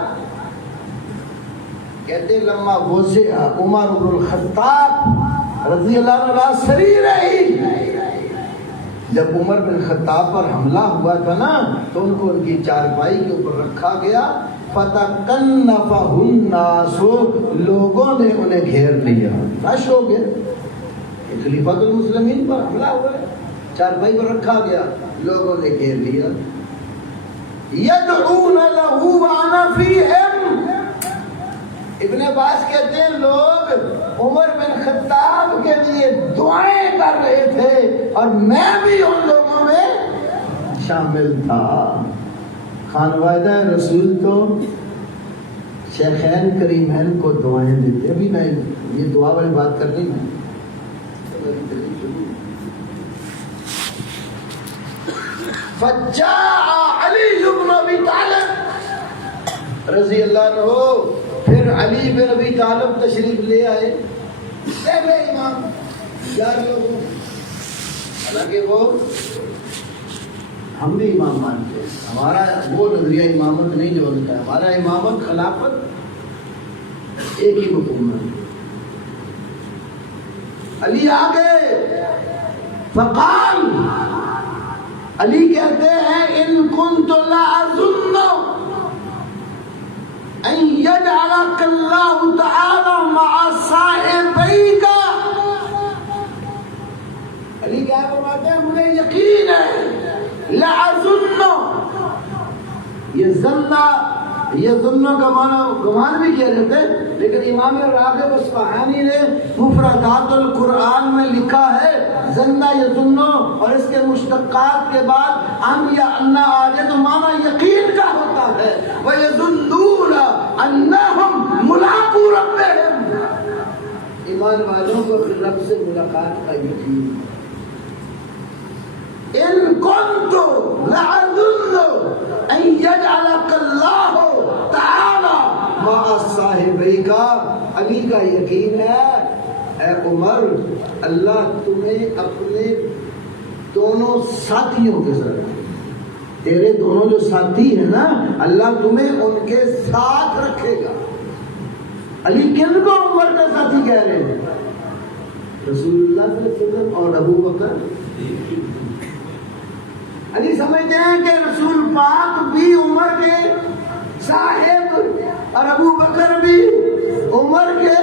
کہتے لما وضع عمر بن الخطاب رضی اللہ عنہ سریرہ, جب عمر بن خطاب پر حملہ ہوا تھا نا تو ان کو ان کی چارپائی کے اوپر رکھا گیا. فتکنفہ الناس, لوگوں نے انہیں گھیر لیا, رش ہو گئے. خلیفۃ المسلمین پر حملہ ہوا ہے, چارپائی پر رکھا گیا, لوگوں نے گھیر لیا. یدعون لہ وانا فیہم. ابن عباس کہتے ہیں لوگ عمر بن خطاب کے لیے دعائیں کر رہے تھے اور میں بھی ان لوگوں میں شامل تھا. خانوادہ رسول تو شیخین کریمین کو دعائیں دیتے. ابھی میں یہ دعا والی بات کرنی ہے. فجاء علی بن ابی طالب رضی اللہ عنہ, پھر علی بن ابی طالب تشریف لے آئے. پہلے امام 11 لوگوں, حالانکہ وہ ہم بھی امام مانتے ہیں. ہمارا وہ نظریہ امامت نہیں جو ہوتا ہے. ہمارا امامت خلافت ایک ہی حکومت. علی آگے فقال، علی کہتے ہیں ان کنت لأظن ان یجعلک اللہ تعالی مع صاحبیک، علی کیا فرماتے ہیں مجھے یقین ہے، لأظن، یہ ظنوں کا معنی گمان بھی کیا جاتا ہے، لیکن امام راغب اصفہانی نے مفردات القرآن میں لکھا ہے ظنہ یظنو، اور اس کے مشتقات کے بعد ان یا انا آ جائے تو معنی یقین کا ہوتا ہے، وَيَظُنُّونَ أَنَّهُمْ مُلَاقُو رَبِّهِمْ، ایمان والوں کو اپنے رب سے ملاقات کا یقین۔ ان كنت لأظن ان يجعلك الله تعالى مع صاحبيك، علی کا یقین ہے اے عمر اللہ تمہیں اپنے دونوں ساتھیوں کے ساتھ، تیرے دونوں جو ساتھی ہیں نا اللہ تمہیں ان کے ساتھ رکھے گا۔ علی کن کو عمر کا ساتھی کہہ رہے ہیں؟ رسول اللہ صلی اللہ علیہ وسلم اور ابو بکر۔ علی سمجھتے ہیں کہ رسول پاک بھی عمر کے صاحب اور ابو بکر بھی عمر کے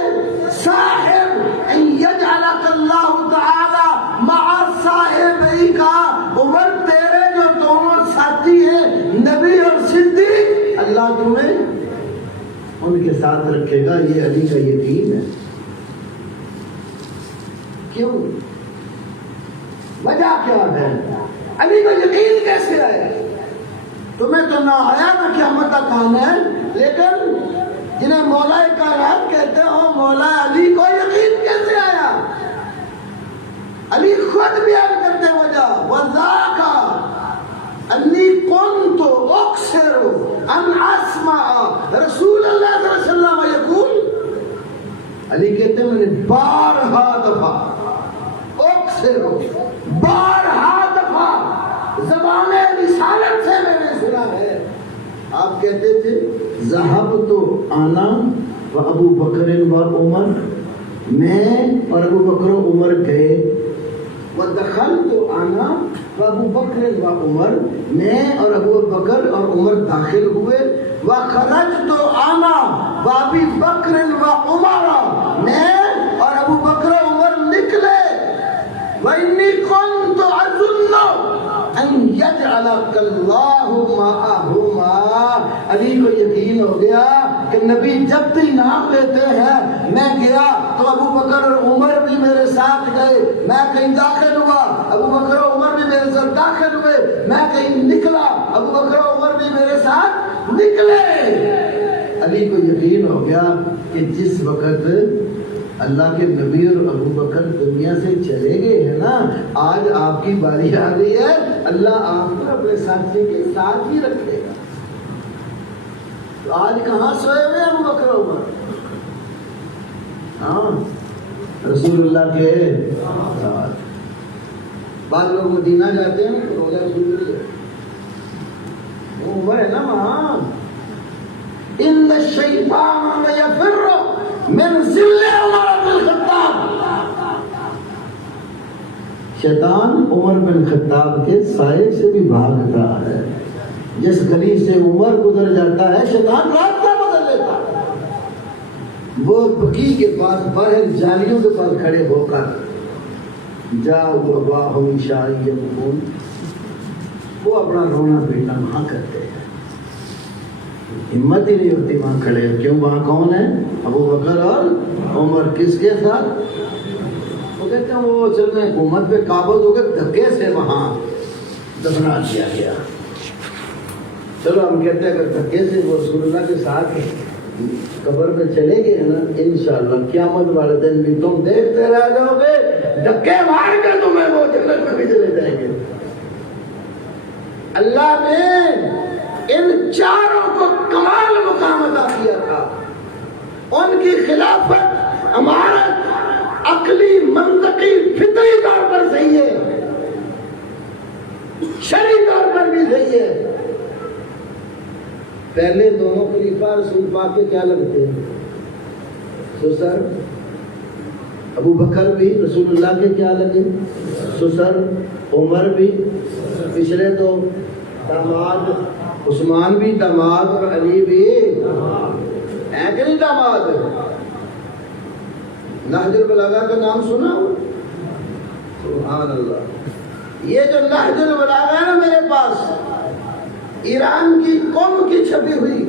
صاحب، ان یجعلک اللہ تعالی مع صاحبیک، عمر تیرے جو دونوں ساتھی ہیں نبی اور صدیق، اللہ تمہیں ان کے ساتھ رکھے گا، یہ علی کا یقین ہے۔ کیوں؟ وجہ کیا ہے؟ علی کو یقین کیسے آیا؟ تمہیں تو نہ آیا نہ قیامت تک آنا ہے، لیکن جنہیں مولا کائنات کہتے ہو مولا علی کو یقین کیسے آیا؟ علی خود بیان کرتے وجہ وذاک انی کنت اکثر ان اسمع رسول اللہ صلی اللہ علیہ وسلم یقول، علی کہتے ہیں میں نے بارہا دفعہ اکثر بارہا دفعہ زبان رسالت سے میں نے سنا ہے، آپ کہتے تھے ذهبت انا و ابو بکر و عمر، میں اور ابو بکر و عمر گئے، ودخلت انا و ابو بکر و عمر، میں اور ابو بکر اور عمر داخل ہوئے، وخرجت انا و ابی بکر و عمر، میں اور ابو بکر و عمر نکلے، وانی کنت اظن ان یجعلک اللہ معہما، علی کو یقین ہو گیا کہ نبی جب بھی نام لیتے ہیں، میں گیا تو ابو بکر اور عمر بھی میرے ساتھ گئے، میں کہیں داخل ہوا ابو بکر اور عمر بھی میرے ساتھ داخل ہوئے، میں کہیں نکلا ابو بکر اور عمر بھی میرے ساتھ نکلے۔ علی کو یقین ہو گیا کہ جس وقت اللہ کے نبی اور ابو بکر دنیا سے چلے گئے ہیں نا، آج آپ کی باری آ گئی ہے، اللہ آپ کو اپنے ساتھی کے ساتھ ہی رکھے گا۔ تو آج کہاں سوئے ہوئے ابو بکر عمر؟ ہاں رسول اللہ کے ساتھ۔ بعض لوگ مدینہ جاتے ہیں روزہ رسول اللہ، وہ عمر ہے نا وہاں، ان الشیطان لیفر من ذل عمر بن الخطاب، شیطان عمر بن خطاب کے سائے سے بھی بھاگتا ہے، جس گلی سے عمر گزر جاتا ہے شیطان راستہ بدل لیتا ہے، وہ بقی کے پاس باہر جالیوں کے پاس کھڑے ہو کر جاؤ اباہم شایعون، وہ اپنا رونا پیٹنا وہاں کرتے ہیں، ہمت ہی نہیں ہوتی وہاں کھڑے، کیوں وہاں کون ہے؟ ابو بکر اور عمر، کس کے ساتھ؟ وہ کہتے ہیں وہ چل رہے حکومت پہ قابض ہو گئے، دھکے سے وہاں دفنا دیا گیا۔ چلو ہم کہتے ہیں اگر دھکے سے وہ رسول اللہ کے ساتھ قبر میں چلے گئے نا، انشاءاللہ قیامت والے دن بھی تم دیکھتے رہ جاؤ گے، دھکے مار کر تمہیں وہ جنت میں بھی چلے جائیں گے۔ اللہ نے ان چاروں کو کمال مقام عطا کیا تھا، ان کی خلافت امارت عقلی منطقی فطری طور پر صحیح ہے، شرعی طور پر بھی صحیح ہے۔ پہلے دونوں خلیفہ رسول پاک کے کیا لگتے ہیں؟ سسر ابو بکر بھی رسول اللہ کے کیا لگے؟ سسر. عمر بھی پچھلے دو داماد. عثمان بھی داماد اور علی بھی ہیں کہ نہیں داماد؟ نہج البلاغہ کا نام سنا ہو؟ سبحان اللہ. یہ جو نہج البلاغہ ہے نا میرے پاس ایران کی قوم کی چھپی ہوئی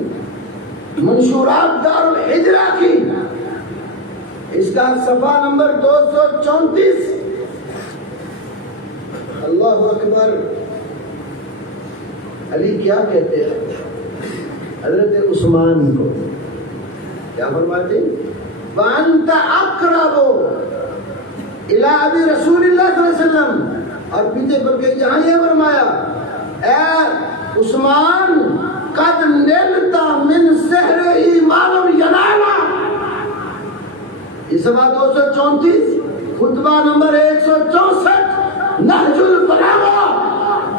منشورات دار الحجرہ کی، اس کا صفحہ نمبر 234. اللہ اکبر. علی کیا کہتے ہیں حضرت عثمان کو؟ کیا فرماتے ہیں؟ وَأَنْتَ أَقْرَبُ إِلَىٰ أَبِي رسول اللہ صلی اللہ علیہ وسلم. اور پیچھے پڑھ کے جہاں یہ فرمایا اے عثمان قد نلتا من سحرہی ما لم ینالا. یہ صفحہ 234 خطبہ نمبر 164 نہج البلاغہ.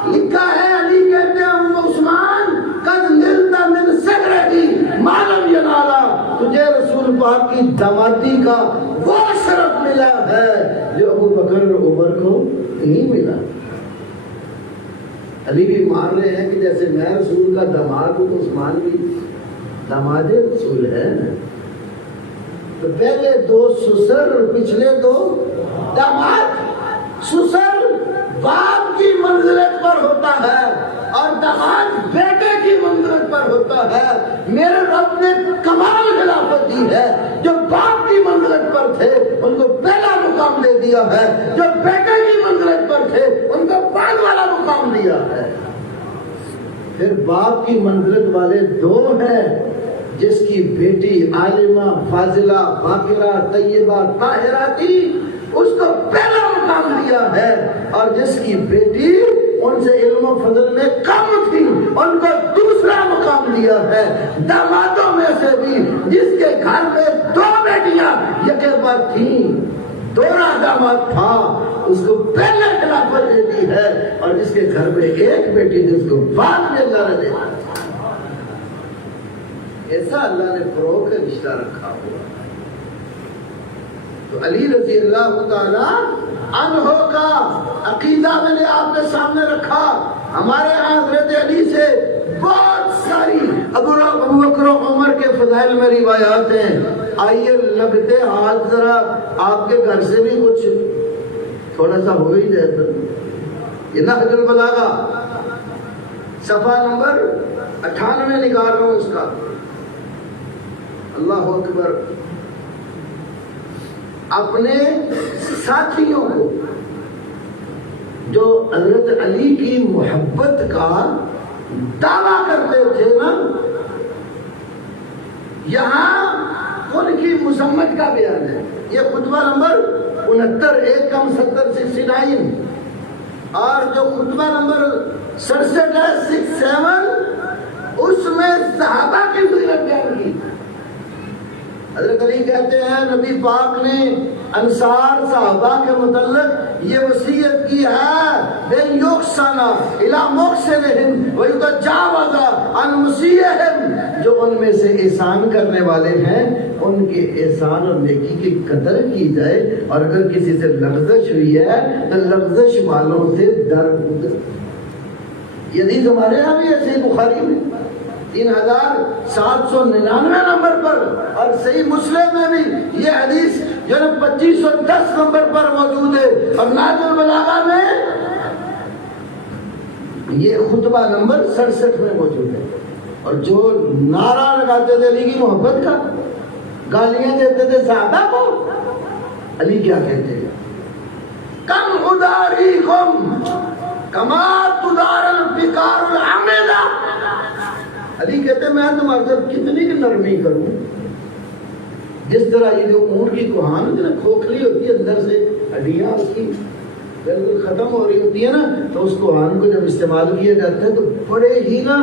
لکھا ہے علی کہتے ہیں عثمان قد نلتا من سحرہی ما لم ینالا. تجھے رسول پاک کی دامادی کا وہ شرف ملا ہے جو ابو بکر اور عمر کو نہیں ملا. علی بھی مان رہے ہیں کہ جیسے میں رسول کا داماد ہوں تو عثمان بھی داماد رسول ہے. تو پہلے دو سسر اور پچھلے دو داماد. سسر باپ کی منزلت پر ہوتا ہے اور داماد بیٹے کی منزلت پر ہوتا ہے. میرے رب نے کمال خلافت دی ہے. جو باپ کی منزلت پر تھے ان کو پہلا مقام دے دیا ہے، جو بیٹے کی منزلت پر تھے ان کو بعد والا مقام دیا ہے. پھر باپ کی منزلت والے دو ہیں، جس کی بیٹی عالمہ فاضلہ باقرہ طیبہ طاہرہ تھی اس کو پہلا مقام دیا ہے، اور جس کی بیٹی ان سے علم و فضل میں کم تھی ان کو دوسرا مقام دیا ہے. دامادوں میں سے بھی جس کے گھر میں دو بیٹیاں یکے بعد تھیں، دوہرا داماد تھا، اس کو پہلے خلافت دے دی ہے، اور جس کے گھر میں ایک بیٹی تھی اس کو بعد میں اللہ نے دے دیا. ایسا اللہ نے فروغ کا رشتہ رکھا ہوا. تو علی رضی اللہ تعالی عنہ کا عقیدہ میں نے آپ کے سامنے رکھا. ہمارے یہاں حضرت علی سے بہت ساری ابو بکر و عمر کے فضائل میں روایات ہیں. آئیے لگتے ہاتھ ذرا آپ کے گھر سے بھی کچھ تھوڑا سا ہو ہی جائے. تو یہ نہج البلاغہ صفحہ نمبر 98 نکال رہا ہوں اس کا. اللہ اکبر. اپنے ساتھیوں کو جو حضرت علی کی محبت کا دعویٰ کرتے تھے نا، یہاں ان کی مذمت کا بیان ہے. یہ خطبہ نمبر 69 1 کم 70 69، اور جو خطبہ نمبر 67 ہے 67 اس میں صحابہ کی فضیلت بیان کی. حضرت علی کہتے ہیں نبی پاک نے انصار صحابہ کے متعلق یہ وصیت کی ہے بین یقسنا الی مقصرہم ویتجاوز عن مسیئہم. جو ان میں سے احسان کرنے والے ہیں ان کے احسان اور نیکی کی قدر کی جائے، اور اگر کسی سے لغزش ہوئی ہے تو لغزش والوں سے درگزر. یہ حدیث ہمارے یہاں بھی ہے صحیح بخاری میں 3799 نمبر پر، اور صحیح مسلم میں بھی یہ حدیث جو 2510 نمبر پر موجود ہے، اور نہج البلاغہ میں یہ خطبہ نمبر 67 میں موجود ہے. اور جو نعرہ لگاتے تھے علی کی محبت کا، گالیاں دیتے تھے صحابہ کو، علی کیا کہتے ہیں؟ کم اداریکم کما تدار البکار العمیلہ. علی کہتے ہیں میں تمہارے ساتھ کتنی کی نرمی کروں، جس طرح یہ جو اونٹ کی کوہان ہوتی ہے نا، کھوکھلی ہوتی ہے اندر سے، ہڈیاں اس کی بالکل ختم ہو رہی ہوتی ہے نا، تو اس کوہان کو جب استعمال کیا جاتا ہے تو بڑے ہی نا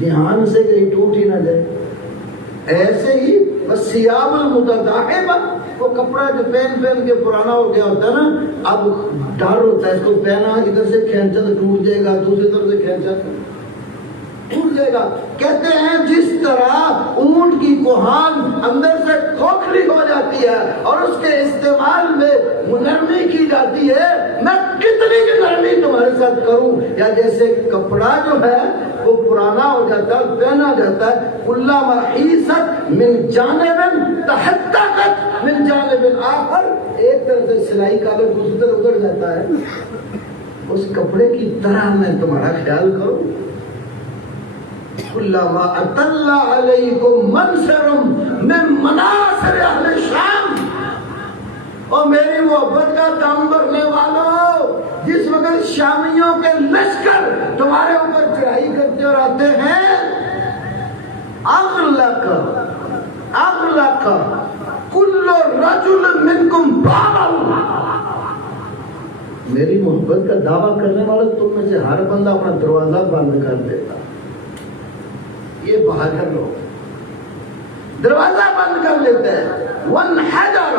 دھیان سے کہیں ٹوٹ ہی نہ جائے. ایسے ہی بس سیاب المتداحبہ، وہ کپڑا جو پہن کے پرانا ہو گیا ہوتا ہے نا، اب ڈر ہوتا ہے اس کو پہنا، ادھر سے کھینچا تو ٹوٹ جائے گا، دوسری طرف سے کھینچا ٹوٹ جائے گا. کہتے ہیں جس طرح اونٹ کی کوہان اندر سے کھوکھلی ہو جاتی ہے اور اس کے استعمال جاتی ہے میں کتنی کی نرمی تمہارے ساتھ کروں. یا جیسے کپڑا جو ہے وہ پرانا ہو جاتا ہے, پہنا جاتا ہے, کلما حیست من جانب تحققت من جانب آخر, ایک طرف سے سلائی کا دوسری طرف ادھر جاتا ہے, اس کپڑے کی طرح میں تمہارا خیال کروں. کلما اطل علیکم منصر من مناصر اہل شام, اور میری محبت کا دم بھرنے والوں, جس وقت شامیوں کے لشکر تمہارے اوپر چڑھائی کرتے اور آتے ہیں, اغلق کل رجل منکم بابا, میری محبت کا دعویٰ کرنے والا تم میں سے ہر بندہ اپنا دروازہ بند کر دیتا. یہ بہادر لوگ دروازہ بند کر لیتے ہیں. وانحجر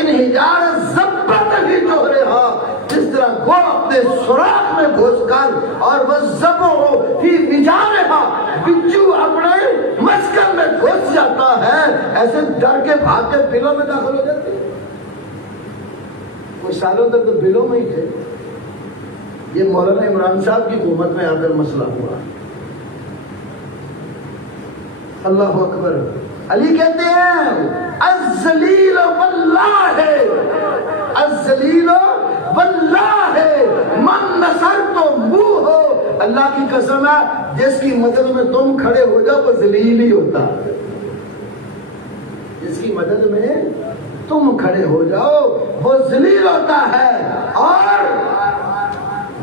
انحجار الزبۃ فی جوہرہا, جس طرح گو اپنے سوراخ میں گھس کر, اور وہ زبو فی بجارہا, بچو اپنے مسکن میں گھس جاتا ہے, ایسے ڈر کے بھاگ کے بلوں میں داخل ہو جاتے ہیں. کچھ سالوں تک تو بلوں میں ہی تھے. یہ مولانا عمران صاحب کی حکومت میں آ کر مسئلہ ہوا. اللہ اکبر. علی کہتے ہیں الذلیل واللہ, الذلیل واللہ من نصرتموہ, اللہ کی قسم ہے جس کی مدد میں تم کھڑے ہو جاؤ وہ ذلیل ہی ہوتا ہے. جس کی مدد میں تم کھڑے ہو جاؤ وہ ذلیل ہوتا ہے. اور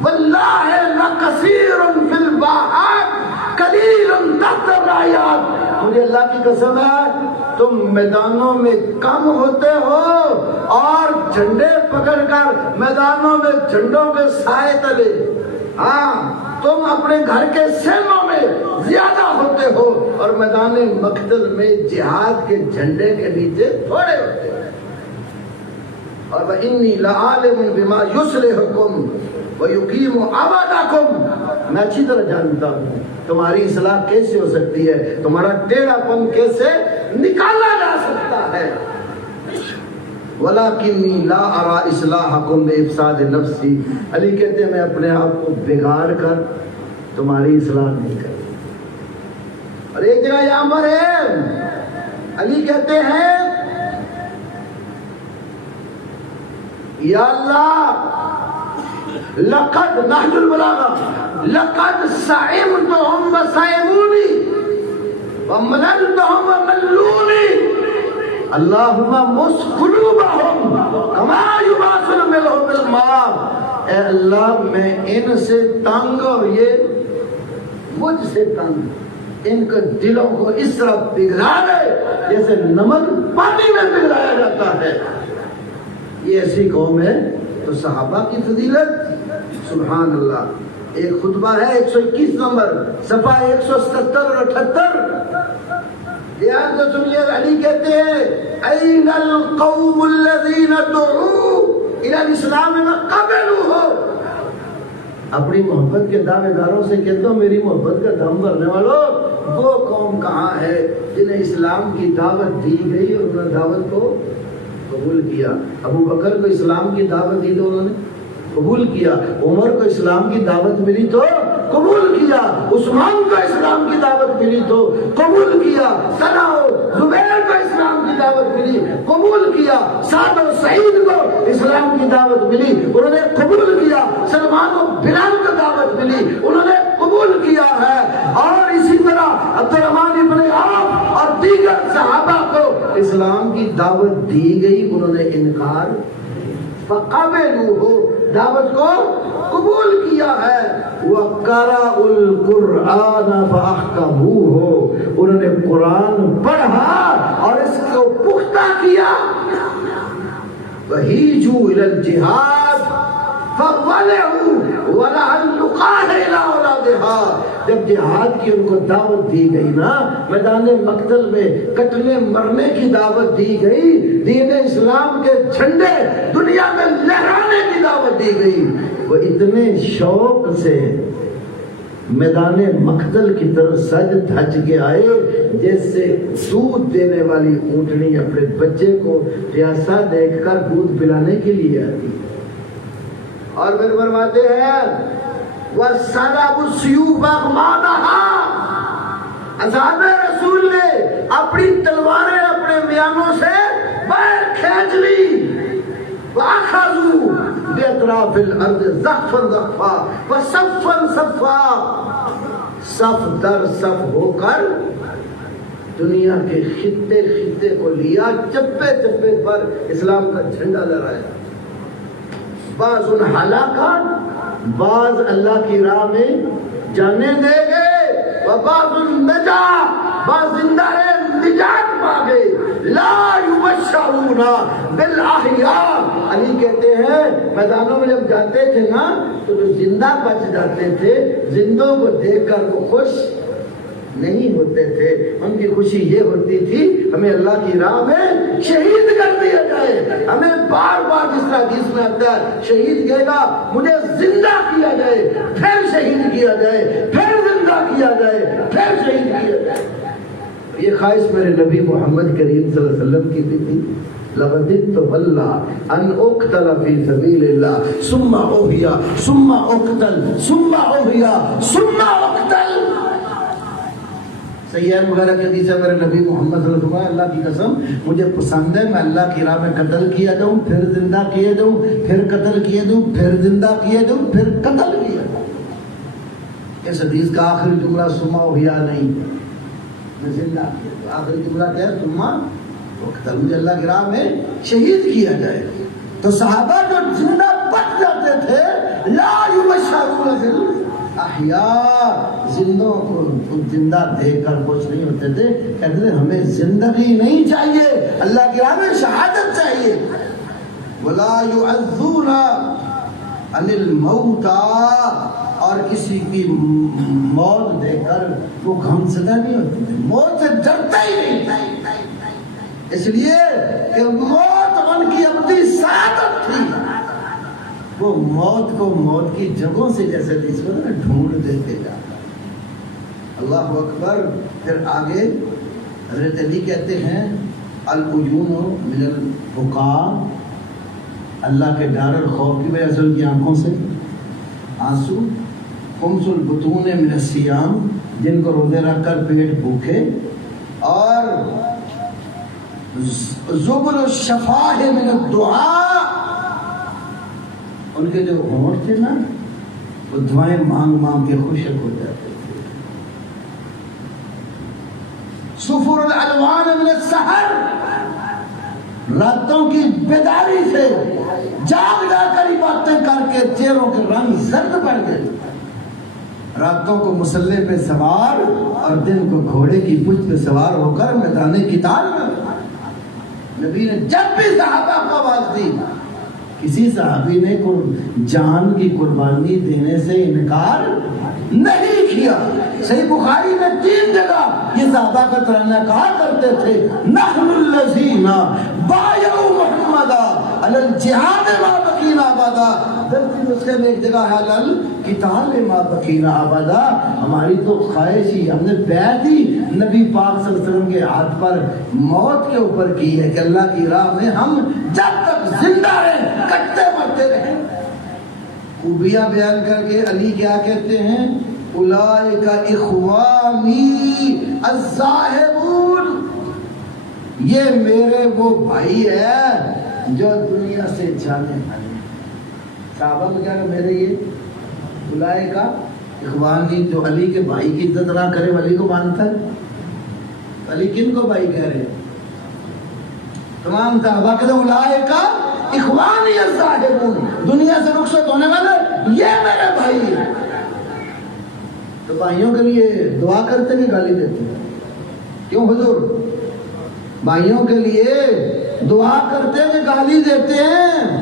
واللہ لکثیر فی الباحات قلیل تحت الرایات, مجھے اللہ کی قسم ہے تم میدانوں میں کم ہوتے ہو, اور جھنڈے پکڑ کر میدانوں میں جھنڈوں کے سائے تلے, ہاں تم اپنے گھر کے سینوں میں زیادہ ہوتے ہو, اور میدان مقتل میں جہاد کے جھنڈے کے نیچے تھوڑے ہوتے ہیں. اور وَإِنِّي لَعَالِمٌ بِمَا يُصْلِحُكُمْ وَيُقِيمُ أَبَدَكُمْ, میں اچھی طرح جانتا ہوں تمہاری اصلاح کیسے ہو سکتی ہے, تمہارا ٹیڑھا پن کیسے نکالا جا سکتا ہے. وَلَكِنِّي لَا أَرَى إِصْلَاحَكُمْ بِإِفْسَادِ نَفْسِي, علی کہتے ہیں میں اپنے آپ کو بگاڑ کر تمہاری اصلاح نہیں کرتا. اور ایک جگہ یہاں پر ہے, علی کہتے ہیں یا اللہ لقد نهج البلاغہ لقد سعمتهم وسعمونی ومللتهم وملونی, اللہم مس قلوبہم کما یباس الملح بالماء, اے اللہ میں ان سے تنگ اور یہ مجھ سے تنگ, ان کے دلوں کو اس طرح پگھلا دے جیسے نمک پانی میں پگھلایا جاتا ہے. یہ ایسی قوم ہے. تو صحابہ کی فضیلت سبحان اللہ. ایک خطبہ ہے 121 نمبر صفحہ 177 اور 78, یاد تو سنیے. علی کہتے ہیں این القوم الذین دعوا الی الاسلام وقبلوہ, اپنی محبت کے دعوے داروں سے کہتا ہوں میری محبت کا دم بھرنے والوں, وہ قوم کہاں ہے جنہیں اسلام کی دعوت دی گئی اور انہوں نے دعوت کو قبول کیا. ابو بکر کو اسلام کی دعوت دی تو انہوں نے قبول کیا, عمر کو اسلام کی دعوت ملی تو قبول کیا, عثمان کو اسلام کی دعوت ملی تو قبول کیا, طلحہ و زبیر کو اسلام کی دعوت ملی قبول کیا, سعد و سعید کو اسلام کی دعوت ملی انہوں نے قبول کیا, سلمان و بلال کو دعوت ملی انہوں نے قبول کیا ہے. اور اسی طرح عبد الرحمن ابن عوف اور دیگر صحابہ کو اسلام کی دعوت دی گئی, انہوں نے انکار فقبلوہ, دعوت کو قبول کیا ہے. وَقَرَأُوا الْقُرْآنَ فَأَحْكَمُوهُ, انہوں نے قرآن پڑھا اور اس کو پختہ کیا. وَهِيجُوا إِلَى الْجِهَادِ فَوَلَعُوا وَلَعَ اللُّقَاهِ إِلَىٰ أَوْلَادِهَا, جب جہاد کی ان کو دعوت دی گئی نا, میدان مقتل میں کٹنے مرنے کی دعوت دی گئی, دین اسلام کے جھنڈے دنیا میں لہرانے کی دعوت دی گئی, وہ اتنے شوق سے میدان مقتل کی طرف سج دھج کے آئے جیسے دودھ دینے والی اونٹنی اپنے بچے کو پیاسا دیکھ کر دودھ پلانے کے لیے آتی. اور پھر فرماتے ہیں وَسَلَبُ السُّيُوفَ أَغْمَادَهَا، اصحاب رسول نے اپنی تلواریں اپنے میانوں سے باہر کھینچ لی، وَأَخَذُوا بِأَطْرَافِ الْأَرْضِ زَحْفًا زَحْفًا وَصَفًّا صَفًّا، صف در صف ہو کر دنیا کے خطے خطے کو لیا، چپے چپے پر اسلام کا جھنڈا لہرایا۔ بعض ان ہلاکا، بعض اللہ کی راہ میں جانے دے گئے، وبعض النجا، بعض زندہ رہے نجات پا گئے۔ لا یبشرون بالاحیاء، علی کہتے ہیں میدانوں میں جب جاتے تھے نا تو جو زندہ بچ جاتے تھے زندوں کو دیکھ کر وہ خوش نہیں ہوتے تھے، ان کی خوشی یہ ہوتی تھی ہمیں اللہ کی راہ میں شہید کر دیا جائے۔ ہمیں بار بار جس طرح حدیث میں آتا ہے شہید کہے گا مجھے زندہ کیا جائے، پھر شہید کیا جائے، پھر زندہ کیا جائے، پھر شہید کیا جائے۔ یہ خواہش میرے نبی محمد کریم صلی اللہ علیہ وسلم کی بھی تھی، لَوَدِدْتُ وَاللَّهِ أَنْ أُقْتَلَ فِي سَبِيلِ اللَّهِ ثُمَّ أُحْيَى ثُمَّ أُقْتَلْ ثُمَّ أُحْيَى ثُمَّ أُقْتَلْ۔ سیئر وغیرہ کے حدیث ہے میرے نبی محمد صلی اللہ علیہ وسلم، اللہ کی قسم مجھے پسند ہے میں اللہ کی راہ میں قتل کیا جاؤں، پھر زندہ کیے جاؤں، پھر قتل کیے جاؤں، پھر زندہ کیے جاؤں، پھر قتل کیا جاؤں۔ اس حدیث کا آخری جملہ ثم أحيا نہیں، میں زندہ کیا جاؤں، آخری جملہ کیا ہے ثم أقتل، مجھے اللہ کی راہ میں شہید کیا جائے۔ تو صحابہ جو زندہ بچ جاتے تھے لا یبشرون بالاحیاء، زندوں کو زندہ دیکھ کر خوش نہیں ہوتے تھے، کہتے تھے ہمیں زندگی نہیں چاہیے، اللہ کی راہ میں شہادت چاہیے۔ وَلَا يُعَذُّونَ عَنِ الْمَوْتَى، اور کسی کی موت دیکھ کر وہ غمزدہ نہیں ہوتے تھے، موت سے ڈرتے ہی نہیں، اس لیے کہ موت ان کی اپنی سعادت تھی۔ وہ موت کو موت کی جگہوں سے جیسے اس کو ڈھونڈ دیتے جاتا۔ اللہ اکبر۔ پھر آگے حضرت علی کہتے ہیں العیون من البکاء، اللہ کے ڈر اور خوف کی وجہ سے ان کی آنکھوں سے آنسو، خمس البطون من الصیام، جن کو روزے رکھ کر پیٹ بھوکے، اور زبر الشفاہ من الدعاء، ان کے جو ہونٹ تھے نا وہ دعائیں مانگ مانگ کے خشک ہو جاتے تھے۔ سفر الالوان من السحر، راتوں کی بیداری سے جاگ جا کر باتیں کر کے چہروں کے رنگ زرد پڑ گئے۔ راتوں کو مسلح پہ سوار اور دن کو گھوڑے کی پشت پہ سوار ہو کر میدان قتال میں نبی نے جب بھی صحابہ کو آواز دی، کسی صحابی نے جان کی قربانی دینے سے انکار نہیں کیا۔ صحیح بخاری میں 3 جگہ یہ صحابہ کا ترانہ کہا کرتے تھے نحن الذین بایعوا محمدا علی الجہاد ما بقینا ابدا، درسی نسخے میں ایک جگہ ہے علی القتال ما بقینا ابدا، ہماری تو خواہش ہی ہم نے بیعت ہی نبی پاک صلی اللہ علیہ وسلم کے ہاتھ پر موت کے اوپر کی ہے کہ اللہ کی راہ میں ہم جب تک زندہ رہیں کٹتے مرتے رہیں۔ خوبیاں بیان کر کے علی کیا کہتے ہیں اولئک اخوانی الذاہبون، یہ میرے وہ بھائی ہے جو دنیا سے جانے والے۔ صحابہ کو کیا کہ میرے یہ اولئک اخوانی، جو علی کے بھائی کی عزت نہ کرے علی کو مانتا ہے، علی کن کو بھائی کہہ رہے ہیں؟ تمام صحابہ کہتے ہیں اولئک اخوانی الذاہبون، دنیا سے رخصت ہونے والے یہ میرے بھائی ہیں۔ تو بھائیوں کے لیے دعا کرتے ہیں گالی دیتے ہیں؟ کیوں حضور؟ بھائیوں کے لیے دعا کرتے ہیں گالی دیتے ہیں؟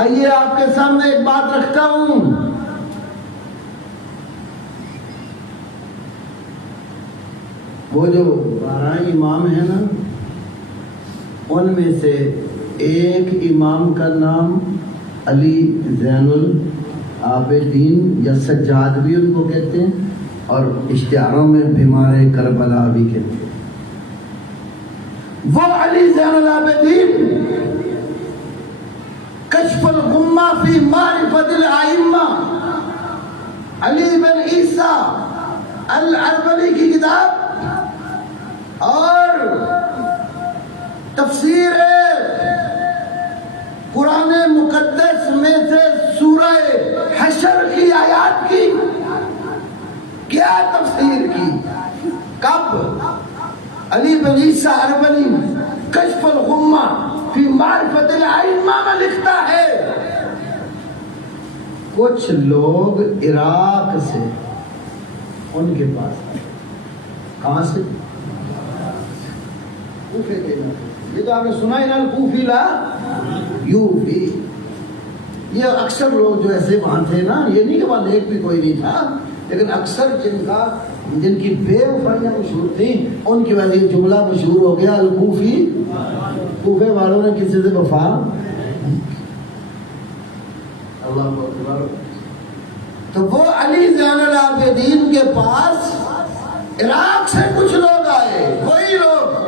آئیے آپ کے سامنے ایک بات رکھتا ہوں، وہ جو 12 امام ہیں نا، ان میں سے ایک امام کا نام علی زین العابدین یا سجاد بھی ان کو کہتے ہیں، اور اشتہاروں میں بیمار کربلا بھی کہتے ہیں۔ وہ علی زین العابدین کشف الغمہ فی معرفت الائمہ، علی بن عیسیٰ العربلی کی کتاب، اور تفسیر قرآن مقدس میں سے سورہ حشر کی آیات کی کیا تفسیر کی، کب؟ علی بن عیسیٰ عربلی کشف الغمہ فی معرفت الائمہ میں لکھتا ہے کچھ لوگ عراق سے ان کے پاس آئے، کہاں سے؟ کوفے کے، یہ تو آپ نے سنا ہی نا، کوفی لا یوفی، یہ اکثر لوگ جو ایسے وہاں تھے نا، یہ نہیں کہ وہاں نیک بھی کوئی نہیں تھا، لیکن اکثر جن کی بے وفائیاں مشہور تھیں ان کی وجہ یہ جملہ مشہور ہو گیا، الکوفی، کوفے والوں نے کسی سے وفا۔ اللہ اکبر۔ تو وہ علی زین العابدین کے پاس عراق سے کچھ لوگ آئے، وہی لوگ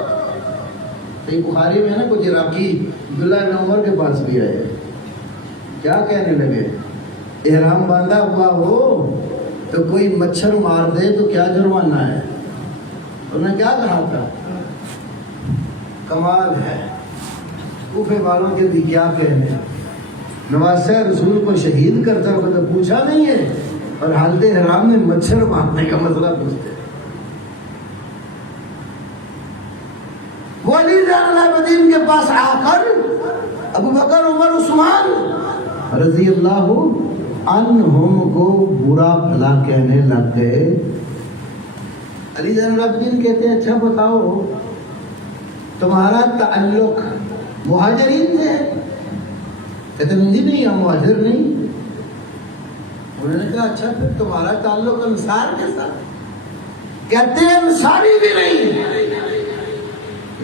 صحیح بخاری میں نا کچھ عراقی عبداللہ بن عمر کے پاس بھی آئے، کیا کہنے لگے؟ احرام باندھا ہوا ہو تو کوئی مچھر مار دے تو کیا جرمانہ ہے؟ انہوں نے کیا کہا تھا؟ کمال ہے، کوفے والوں کے بھی کیا کہنے، نواسہ رسول کو شہید کرتا ہوا تو پوچھا نہیں ہے، اور حالت احرام میں مچھر مارنے کا مسئلہ پوچھتے۔ وہ علی زین العابدین کے پاس آ کر ابو بکر، عمر، عثمان رضی اللہ عنہم کو برا بھلا کہنے لگ گئے۔ علی زین العابدین کہتے ہیں اچھا بتاؤ تمہارا تعلق مہاجرین سے ہے؟ کہتے ہیں نہیں ہم مہاجر نہیں۔ انہوں نے کہا اچھا پھر تمہارا تعلق انصار کے ساتھ؟ کہتے ہیں انصاری بھی نہیں،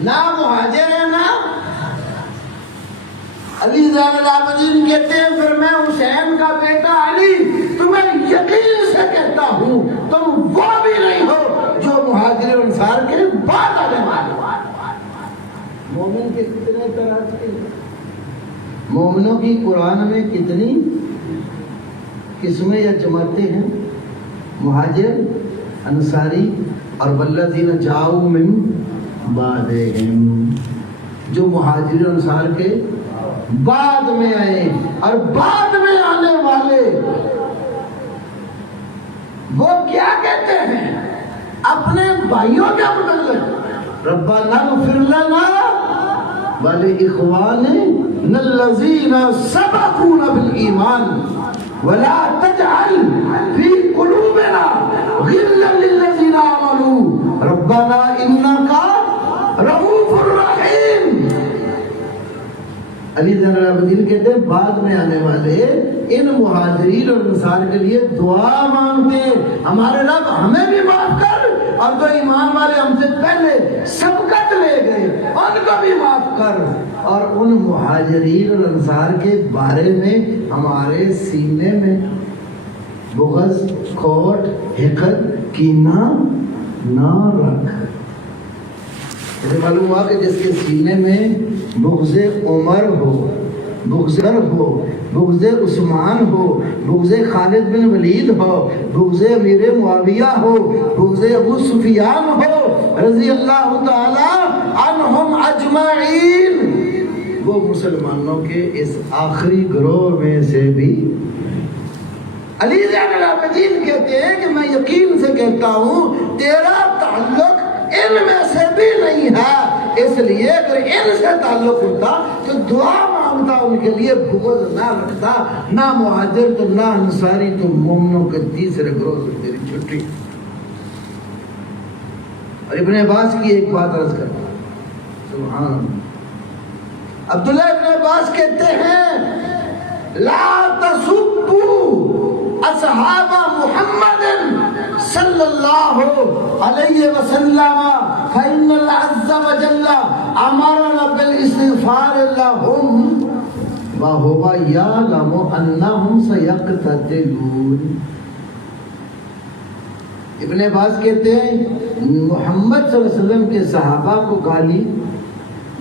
نہ مہاجر ہے نہ۔ علی زین العابدین کہتے ہیں پھر میں حسین کا بیٹا علی تمہیں یقین سے کہتا ہوں تم وہ بھی نہیں ہو جو مہاجر انصار کے بعد آنے والے۔ مومن کے کتنے طرح کے، مومنوں کی قرآن میں کتنی قسمیں یا جماعتیں ہیں؟ مہاجر، انصاری، اور والذین جاؤوا من بعدہم، جو مہاجر انصار کے بعد میں آئے، اور بعد میں آنے والے وہ کیا کہتے ہیں اپنے بھائیوں کے متعلق؟ ربنا اغفر لنا ولاخواننا الذین سبقونا بالایمان ولا تجعل فی قلوبنا غلا للذین آمنوا ربنا انک رؤوف رحیم۔ علی زین العابدین کہتے ہیں بعد میں آنے والے ان مہاجرین اور انصار کے لیے دعا مانگتے ہیں، ہمارے رب ہمیں بھی معاف کر، اور جو ایمان والے ہم سے پہلے سبقت لے گئے ان کو بھی معاف کر، اور ان مہاجرین اور انصار کے بارے میں ہمارے سینے میں بغض، کھوٹ، حقد، کینہ نہ رکھ۔ مجھے معلوم ہوا کہ جس کے سینے میں بغض عمر ہو، بغض ہو، بغض عثمان ہو، بغض خالد بن ولید ہو، بغض امیر معاویہ ہو، بغض ابو سفیان ہو رضی اللہ تعالی عنہم اجمعین، وہ مسلمانوں کے اس آخری گروہ میں سے بھی۔ علی زین العابدین کہتے ہیں کہ میں یقین سے کہتا ہوں تیرا تعلق ان میں سے بھی نہیں ہے، اس لیے اگر ان سے تعلق ہوتا تو دعا مانگتا، ان کے لیے بغض نہ رکھتا، نہ مہاجر تو نہ انصاری، تو مومنوں کے تیسرے گروہ سے تیری چھٹی۔ اور ابن عباس کی ایک بات عرض کرتا ہوں، سبحان اللہ، عبداللہ ابن عباس کہتے ہیں لا تسبوا اصحاب محمد صلی اللہ علیہ وسلم فإن اللہ عز وجل امرنا بالاستغفار لهم وهو يعلم انهم سيقتتلون۔ ابن عباس کہتے ہیں محمد صلی اللہ علیہ وسلم کے صحابہ کو گالی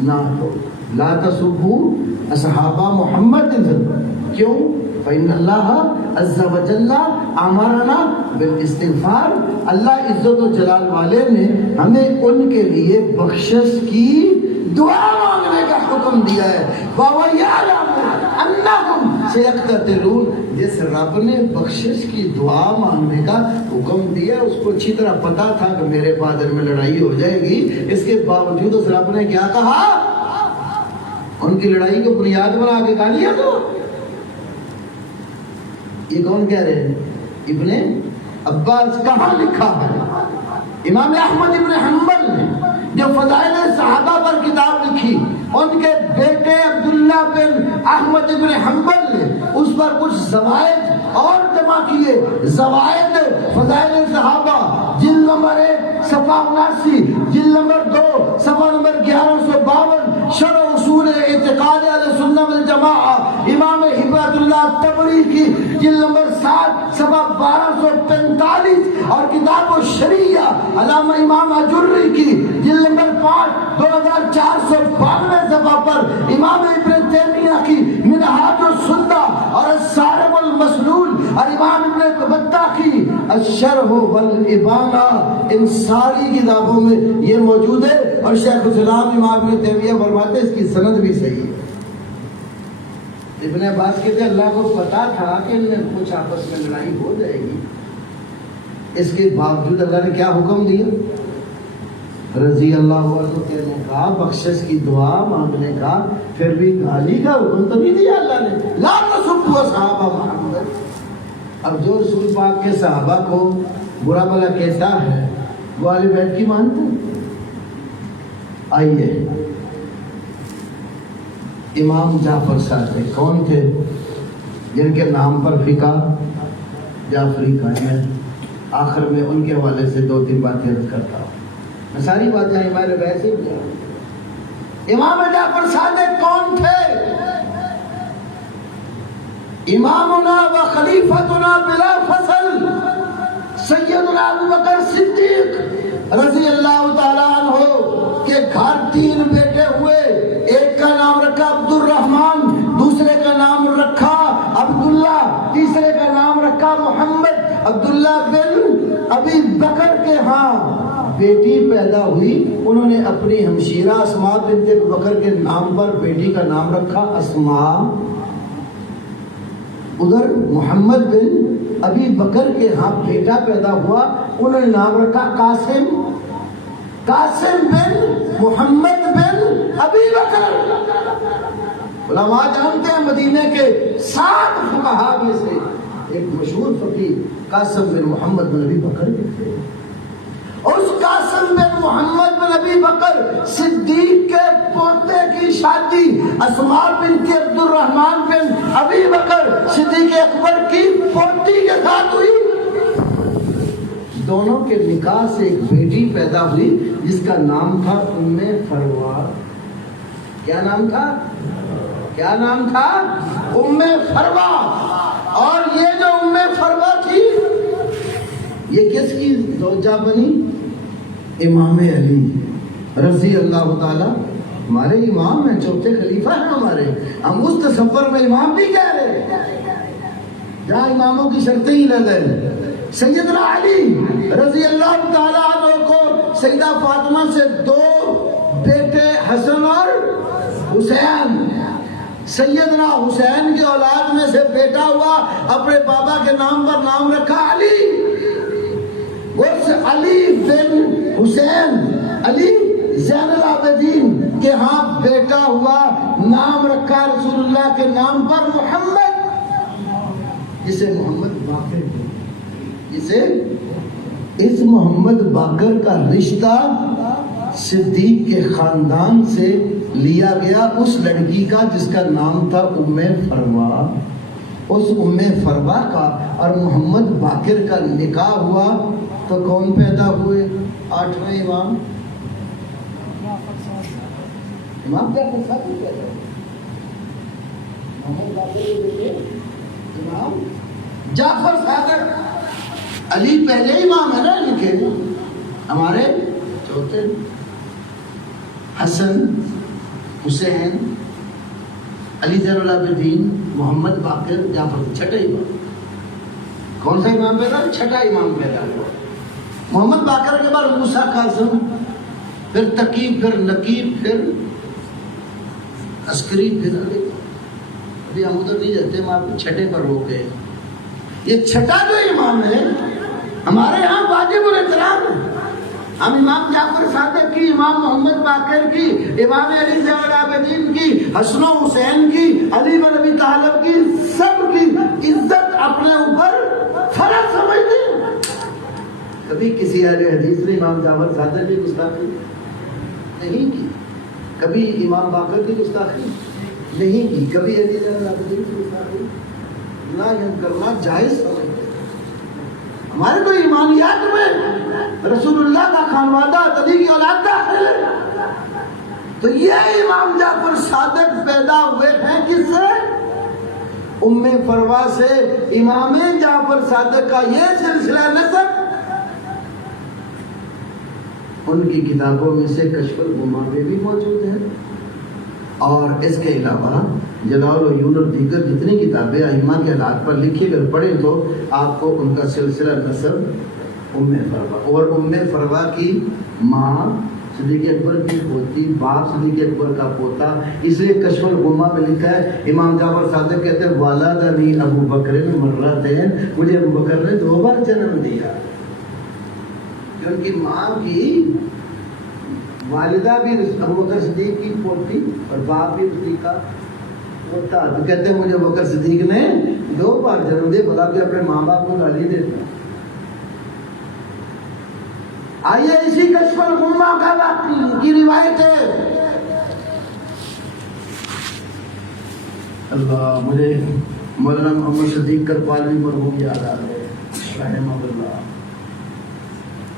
نہ دو. لا تسبوا اصحاب محمد. کیوں؟ فإن اللہ عز وجل امرنا بالاستغفار. اللہ عزت و جلال والے نے ہمیں ان کے لیے بخشش کی دعا مانگنے کا حکم دیا ہے. وَيَعْلَمُ أَنَّهُمْ سَيَقْتَتِلُونَ. جس رب نے بخشش کی دعا مانگنے کا حکم دیا اس کو اچھی طرح پتا تھا کہ میرے بادل میں لڑائی ہو جائے گی. اس کے باوجود اس رب نے کیا کہا؟ ان کی لڑائی کو بنیاد بنا کے کہا لیا. تو یہ کون کہہ رہے ہیں؟ ابن عباس. کہاں لکھا ہے؟ امام احمد ابن حنبل نے جو فضائل صحابہ پر کتاب لکھی، ان کے بیٹے عبداللہ بن احمد ابن حنبل نے اس پر کچھ زوائد اور جمع کیے. زوائد فضائل صحابہ جلد نمبر 1 صفحہ 79، جلد نمبر 2 صفحہ نمبر 1152، شرح اصول اعتقاد اہل سنت والجماعہ امام ہبت اللہ تبری کی جلد نمبر 7 صفحہ 1245، اور کتاب الشریعہ علامہ امام اجری کی جلد نمبر 5 2492 صفحہ پر امام ابن تیمیہ کی منہاج السنہ اور الصارم المسلول اور امام ابن بطہ کی الشرح والابانہ، ان ساری کتابوں میں یہ موجود ہے. اور شیخ الاسلام امام ابن تیمیہ فرماتے ہیں اس کی سند بھی صحیح ہے. ابن عباس کہتے ہیں اللہ کو پتا تھا کہ ان میں کچھ آپس میں لڑائی ہو جائے گی، اس کے باوجود اللہ نے کیا حکم دیا؟ رضی اللہ عنہ کہنے کا، بخشش کی دعا مانگنے کا. پھر بھی گالی کا حکم تو نہیں دیا اللہ نے. لا تسبوا اصحاب محمد. اب جو رسول پاک کے صحابہ کو برا بھلا کہتا ہے وہ اہل بیت کی مانتے ہیں. آئیے امام جعفر صادق کون تھے جن کے نام پر فقہ جعفری قائم ہے؟ آخر میں ان کے حوالے سے 2-3 باتیں عرض کرتا ہوں. میں ساری باتیں ہمارے ویسے ہی. امام جعفر صادق کون تھے؟ امامنا و خلیفتنا بلا فصل سیدنا ابو بکر صدیق رضی اللہ تعالیٰ عنہ کے گھر 3 بیٹے ہوئے. ایک کا نام رکھا عبد الرحمن، دوسرے کا نام رکھا عبداللہ، تیسرے کا نام رکھا محمد. عبداللہ بن ابی بکر کے ہاں بیٹی پیدا ہوئی، انہوں نے اپنی ہمشیرہ اسماء بنت ابی بکر کے نام پر بیٹی کا نام رکھا اسماء. ادھر محمد بن ابی بکر کے ہاں بیٹا پیدا ہوا، انہوں نے نام رکھا قاسم. قاسم بن محمد بن ابی بکر. علماء جانتے ہیں مدینے کے 7 فقہاء میں سے ایک مشہور فقیہ قاسم بن محمد بن ابی بکر تھے. اس قاسم بن محمد بن ابی بکر صدیق کے پوتے کی شادی اسماء بنت عبد الرحمن بن ابی بکر صدیق اکبر کی پوتی کے ساتھ ہوئی. دونوں کے نکاح سے ایک بیٹی پیدا ہوئی جس کا نام تھا ام فروا. کیا نام تھا؟ کیا نام تھا؟ ام فروا. اور یہ جو ام فروا تھی یہ کس کی زوجہ بنی؟ امام علی رضی اللہ تعالی. ہمارے امام ہیں، چوتھے خلیفہ ہیں ہمارے. ہم اس تصور میں امام نہیں کہہ رہے جہاں اماموں کی شرطیں ہی لگ گئے. سیدنا علی رضی اللہ تعالیٰ عنہ کو سیدہ فاطمہ سے 2 بیٹے حسن اور حسین. سیدنا حسین کی اولاد میں سے بیٹا ہوا، اپنے بابا کے نام پر نام رکھا علی. اس علی بن حسین علی زین العابدین کے ہاں بیٹا ہوا، نام رکھا رسول اللہ کے نام پر محمد، جسے محمد باقر، جسے اس محمد باقر کا رشتہ صدیق کے خاندان سے لیا گیا اس لڑکی کا جس کا نام تھا ام فروا. اس ام فروا کا اور محمد باقر کا نکاح ہوا تو کون پیدا ہوئے؟ 8ویں امام جعفر صادق پیدا ہوئے. محمد باقر کے بیٹے امام جعفر صادق. علی پہلے امام ہے نا ان کے، ہمارے چوتھے. حسن حسین، علی زین العابدین، محمد باقر، جعفر، چھٹا امام. کون سا امام پیدا؟ چھٹا امام پیدا ہوا. محمد باقر کے بعد موسیٰ کاظم، پھر تقی، پھر نقیب، پھر عسکری، پھر علی. ابھی ہم ادھر نہیں جاتے، ہم آپ کو چھٹے پر روک گئے. یہ چھٹا جو امام ہے ہمارے یہاں واجب الاحترام ہے. ہم امام جعفر صادق کی، امام محمد باقر کی، امام علی زین العابدین کی، حسن و حسین کی، علی بن ابی طالب کی، سب کی عزت اپنے اوپر فرض سمجھتے ہیں. کبھی کسی اہل حدیث نے امام جعفر صادق کی گستاخی نہیں کی، کبھی امام باقر کی گستاخی نہیں کی، کبھی علی زین العابدین کی گستاخی نہ کرنا جائز سمجھتے. ہمارے تو ایمانیات میں رسول اللہ کا خانوادہ علی کی اولاد داخل ہے. تو یہ امام جعفر صادق پیدا ہوئے ہیں کس سے؟ ام فروا سے. امام جعفر صادق کا یہ سلسلہ نسب ان کی کتابوں میں سے کشف الغمہ میں بھی موجود ہے، اور اس کے علاوہ جلال العیون اور دیگر جتنی کتابیں ائمہ کے حالات پر لکھی، اگر پڑھیں تو آپ کو ان کا سلسلہ نسب ام فروا، اور ام فروا کی ماں صدیق اکبر کی پوتی، باپ صدیق اکبر کا پوتا. اس لیے کشف الغمہ میں لکھا ہے، امام جعفر صادق کہتے ہیں والدنی ابو بکر مرتین، مجھے ابو بکر نے 2 بار جنم دیا. ان کی ماں کی والدہ بھی ابو بکر صدیق کی پوتی اور باپ بھی اسی کا پوتا. تو کہتے ہیں مجھے ابو بکر صدیق نے 2 بار جنم دیا. بلا کہ اپنے ماں باپ کو گالی دیتا. آئیے اسی کشف الغمہ کی روایت ہے. اللہ، مجھے مولانا محمد صدیق کرپالوی مرحوم یاد آ گئے رحمہ اللہ.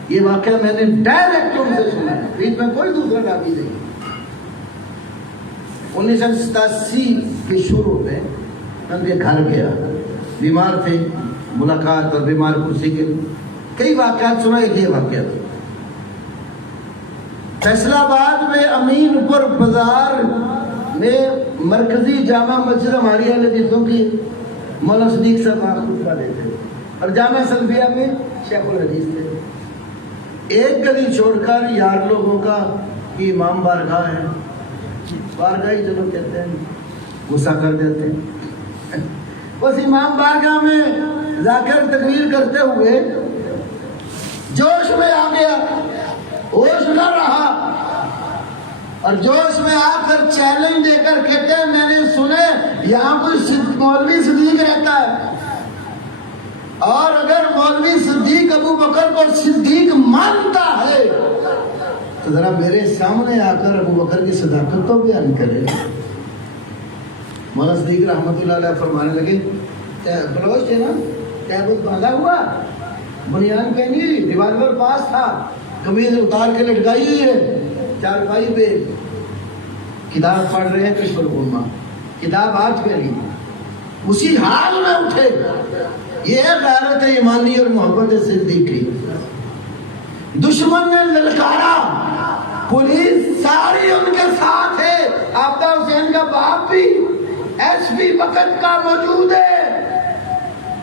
یہ واقعہ میں نے ڈائریکٹ ان سے سنا ہے، اس میں کوئی دوسرا راوی نہیں. 1987 کے شروع میں ان کے گھر گیا، بیمار تھے، ملاقات اور بیمار کرسی کے کئی واقعات سنا. ایک یہ واقعہ تھا فیصلہ آباد میں امین پور بازار میں مرکزی جامع مسجد ہماری اہل حدیثوں کی مولانا صدیق صاحب خطبہ دیتے تھے، اور جامع سلفیہ میں شیخ الحدیث تھے. ایک گلی چھوڑ کر یار لوگوں کا کہ امام بارگاہ ہے، بارگاہ ہی چلو کہتے ہیں، غصہ کر دیتے ہیں. بس امام بارگاہ میں جا کر تقریر کرتے ہوئے جوش میں آ گیا، ہوش نہ رہا، اور جوش میں آ کر چیلنج دے کر کہتے ہیں میں نے سنے یہاں کوئی مولوی صدیق رہتا ہے، اور اگر مولوی صدیق ابو بکر کو صدیق مانتا ہے تو ذرا میرے سامنے آ کر ابو بکر کی صداقت تو بیان کرے. مولانا صدیق رحمۃ اللہ علیہ فرمانے لگے بلوچ ہے نا، تہبت باندھا ہوا، بنیان پہنی، ریوالور پاس تھا، قمیض اتار کے لٹکائی ہوئی ہے چارپائی پہ، کتاب پڑھ رہے ہیں کشف الغمہ. کتاب آج پہ لی، اسی حال میں اٹھے. یہ غیرت ایمانی اور محبت صدیقی. دشمن نے للکارا، پولیس ساری ان کے ساتھ ہے، آبدہ حسین کا باپ بھی ایس پی وقت کا موجود ہے،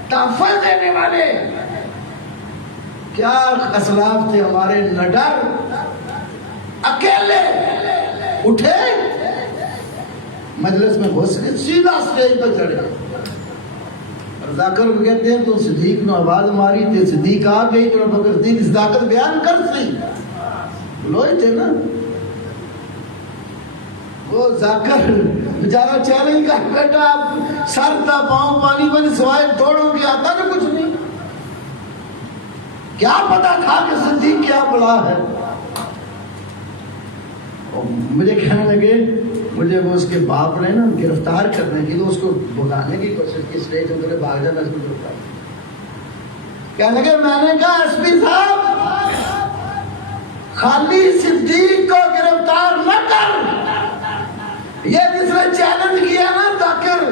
تحفظ دینے والے. کیا اسلاف تھے ہمارے، نڈر اکیلے اٹھے، مجلس میں گھس کے سیدھا اسٹیج پر چڑھے. ذاکر کہتے ہیں تو صدیق نے آواز ماری تھی، صدیق آ گئی تو بکر صدیق صداقت بیان کر سی. لوہے تھے نا وہ. ذاکر بیچارہ چیلنج کا بیٹا، سر تھا، پاؤں پانی پر سوائے توڑوں کے آتا نا کچھ نہیں. کیا پتا تھا کہ صدیق کیا بڑا ہے. مجھے کہنے لگے، مجھے وہ اس کے باپ نے نا گرفتار کرنے کی، تو اس کو بھگانے کی کوشش کی، اسٹیج اترے بھاگ جانا، اس کو گرفتار. کہنے لگے میں نے کہا ایس پی صاحب خالی صدیق کو گرفتار نہ کر، یہ جس نے چیلنج کیا نا ذاکر،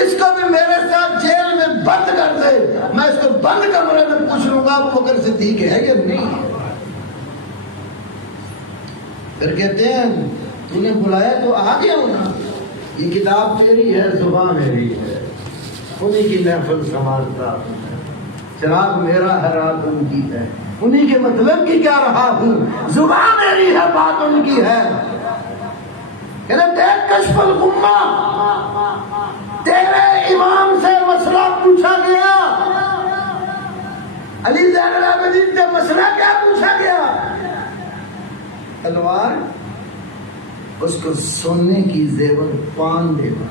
اس کو بھی میرے ساتھ جیل میں بند کر دے، میں اس کو بند کمرے میں پوچھ لوں گا ابو بکر صدیق ہے یا نہیں. پھر کہتے ہیں انہیں بلایا تو آ گیا ہونا. یہ کتاب تیری ہے، زبان میری ہے، انہیں کی محفل سنبھالتا، چراغ میرا ہے رات ان کی ہے، انہیں کے مطلب کی کیا رہا ہوں، زبان میری ہے بات ان کی ہے. دیکھ کشف الغمہ، تیرے امام سے مسئلہ پوچھا گیا، علی زین العابدین سے مسئلہ کیا پوچھا گیا؟ تلوار، اس کو سونے کی زیور پان دینا،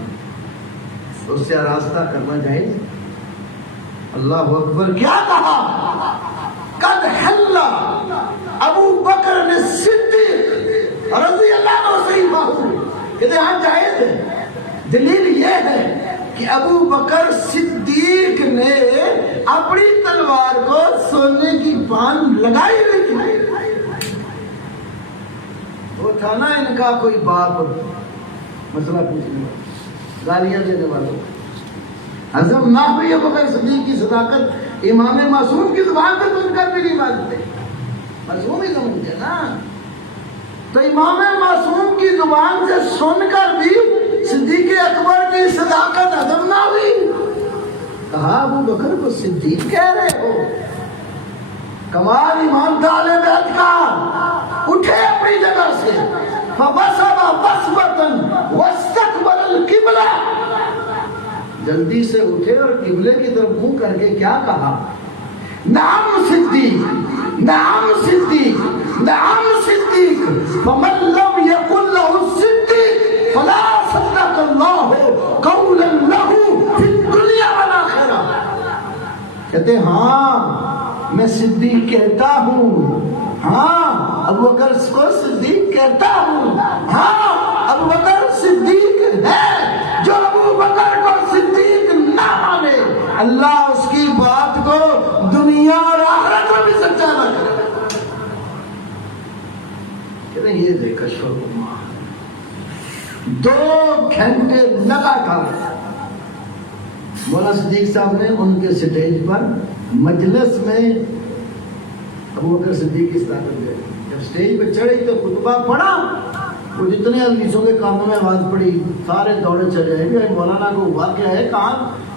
اس سے راستہ کرنا جائز. اللہ اکبر. کیا کہا؟ قد حل ابو بکر الصدیق رضی اللہ عنہ سے کہتے ہیں جائز ہے. دلیل یہ ہے کہ ابو بکر صدیق نے اپنی تلوار کو سونے کی پان لگائی ہوئی تھی. وہ تھا نا ان کا کوئی باپ مسئلہ پوچھنے والا، گالیاں دینے والا. ہضم نہ ہوئی ابو بکر صدیق کی صداقت امام معصوم کی زبان پر سن کر بھی نہیں مانتے. معصوم ہی سمجھتے نا، تو امام معصوم کی زبان سے سن کر بھی صدیق اکبر کی صداقت ہضم نہ ہوئی. کہا ابو بکر کو صدیق کہہ رہے ہو؟ کمال امام تعالی بیت کا. اٹھے اپنی جگہ سے، فبصب بصبۃ واستقبل القبلہ، جلدی سے اٹھے اور قبلے کی طرف منہ کر کے کیا کہا؟ نعم صدیق، نعم صدیق، نعم صدیق، فمن لم يقل له الصدیق فلا صدق اللہ قولا له فی الدنیا والآخرہ. کہتے ہاں میں صدیق کہتا ہوں، ہاں ابو بکر کو صدیق کہتا ہوں، ہاں ابو بکر صدیق ہے. جو ابو بکر کو صدیق نہ مانے اللہ اس کی بات کو دنیا اور آخرت میں بھی سچا نہ کرے. کہ یہ دیکھا شوق 2 گھنٹے لگا تھا. مولانا صدیق صاحب نے ان کے سٹیج پر مجلس میں ابو بکر صدیق کی صداقت دے. جب سٹیج پہ چڑھے تو خطبہ پڑھا، وہ جتنے حدیثوں کے کاموں میں آواز پڑی سارے دوڑے چلے ہیں کہ مولانا کو واقعہ ہے کہاں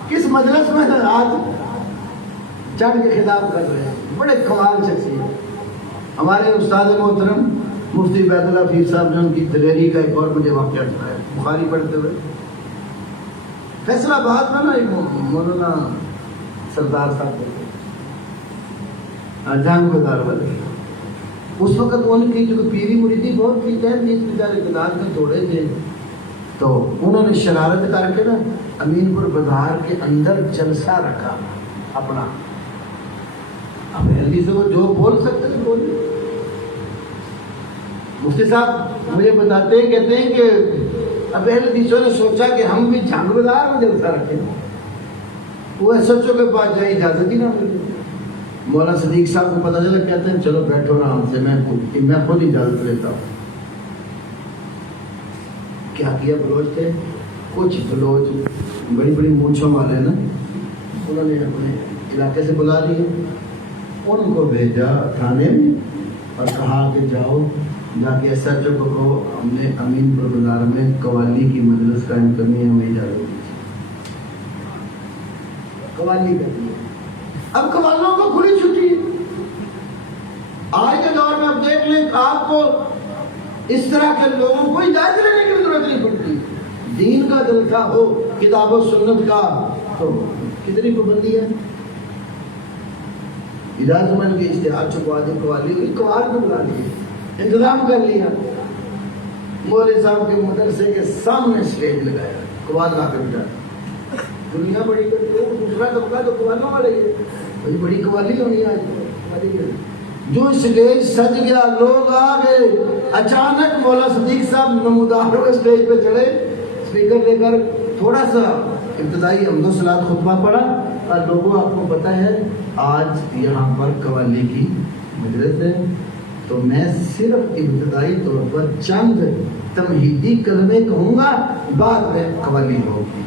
کس مجلس میں آج چڑھ کے خطاب کر رہے ہیں. بڑے کمال شخصیت. ہمارے استاد محترم مفتی بیت اللہ پیر صاحب نے ان کی دلیری کا ایک اور مجھے واقعہ سنایا بخاری پڑھتے ہوئے. فیصلہ آباد میں نا ایک مولانا سردار صاحب جان کو دار والے، اس وقت ان کی جو پیری مریدی بہت تھی، تیز بیچارے اقتدار میں توڑے تھے، تو انہوں نے شرارت کر کے نا امین پور بازار کے اندر جلسہ رکھا اپنا. اب حدیثوں کو جو بول سکتے تھے بولے. مفتی صاحب مجھے بتاتے ہیں، کہتے ہیں کہ اب اہل حدیثوں نے سوچا کہ ہم بھی جنگ بازار میں جلسہ رکھیں. وہ ایس ایچ او کے پاس جائے اجازت ہی نہ ملی. مولانا صدیق صاحب کو پتہ چلا، کہتے ہیں چلو بیٹھو نا ہم سے، میں خود اجازت لیتا ہوں. کیا کیا بلوچ تھے، کچھ بلوچ بڑی بڑی مونچھوں والے نا، انہوں نے اپنے علاقے سے بلا لیے، ان کو بھیجا تھانے میں اور کہا کہ جاؤ جا کے ایس ایچ او کو کہو ہم نے امین پور بازار میں قوالی کی مجلس قائم کرنی ہے، ہمیں اجازت دی. قوالی کرنی ہے. اب قوالوں کو کھلی چھٹی ہے. آج کے دور میں اب دیکھ لیں آپ کو اس طرح کے لوگوں کو اجازت لینے کی ضرورت نہیں پڑتی. دین کا جلسہ ہو، کتاب و سنت کا، تو کتنی پابندی ہے. اجازت من کے اشتہار چھپوا دی، قوالی ہوئی، قوال کو بلا لیے، انتظام کر لیا. مولوی صاحب کے مدرسے کے سامنے اسٹیج لگایا، قوال لا کے بٹھا. دنیا بڑی کرتی ہے، دوسرا طبقہ تو قوالوں والا ہی ہے، بڑی قوالی ہونی ہے آج. جو اسٹیج سج گیا، لوگ آ گئے. اچانک مولانا صدیق صاحب نمودار ہوئے، اسٹیج پہ چڑھے، اسپیکر لے کر تھوڑا سا ابتدائی حمد و صلات خطبہ پڑھا. اور لوگوں آپ کو پتہ ہے آج یہاں پر قوالی کی مجلس ہے، تو میں صرف ابتدائی طور پر چند تمہیدی کلمے کہوں گا، بعد میں قوالی ہوگی.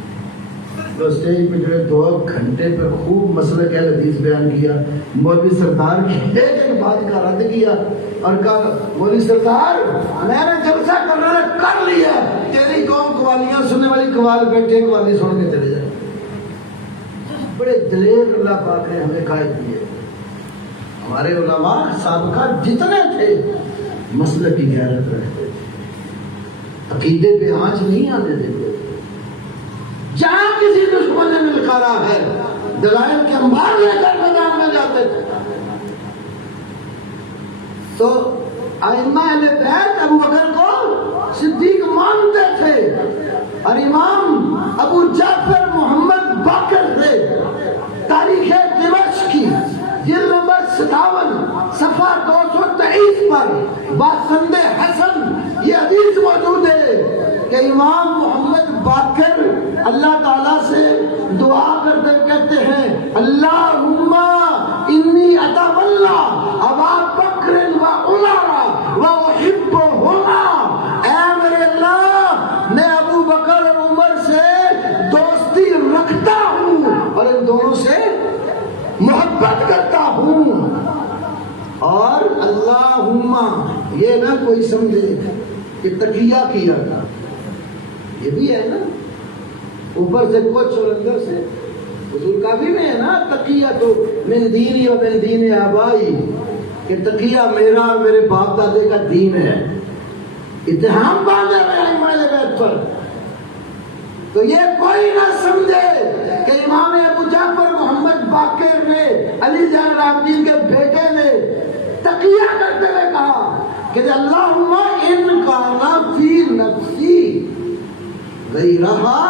تو اسٹیج پہ جو ہے 2 گھنٹے پر خوب مسئلہ اہل حدیث بیان کیا. مولوی سردار کی ایک بات کا رد کیا اور کہا مولوی سردار میں نے جلسہ کرنا کر لیا تیری قوم قوالیاں سننے والی قوال بیٹھے قوالی سن کے چلے جائے. بڑے دلیر اللہ پاک نے ہمیں قائد دیے. ہمارے علماء سابقہ جتنے تھے مسلک کی غیرت رکھتے تھے, عقیدے پہ آنچ نہیں آنے دیتے. جہاں کسی دشمن نے ملکارا ہے دلائل کے انبار لے کر میدان میں جاتے تھے. تو ائمہ اہل بیت ابو بکر کو صدیق مانتے تھے, اور امام ابو جعفر محمد باقر تھے. تاریخ دمشق کی جلد نمبر 57 صفحہ 223 پر باسند حسن یہ حدیث موجود ہے کہ امام محمد باقر اللہ تعالیٰ سے دعا کرتے کہتے ہیں اللہم انی اتولا ابا بکر و عمر و احبہما, اے میرے اللہ میں ابو بکر اور عمر سے دوستی رکھتا ہوں اور ان دونوں سے محبت کرتا ہوں. اور اللہم یہ نہ کوئی سمجھے کہ تقیہ کیا تھا, یہ بھی ہے نا اوپر سے کچھ اور اندر سے. حضور کافی میں ہے نا تقیہ تو من دینی و من دین آبائی, کہ تقیہ میرا اور میرے باپ دادے کا دین ہے. اتہام باندھے ہوئے ہیں ہمارے بیت پر. تو یہ کوئی نہ سمجھے کہ امام ابو جعفر محمد باقر نے علی جان العابدین کے بیٹے نے تقیہ کرتے ہوئے کہا کہ اللہم ان کانا فی نفسی غیرہا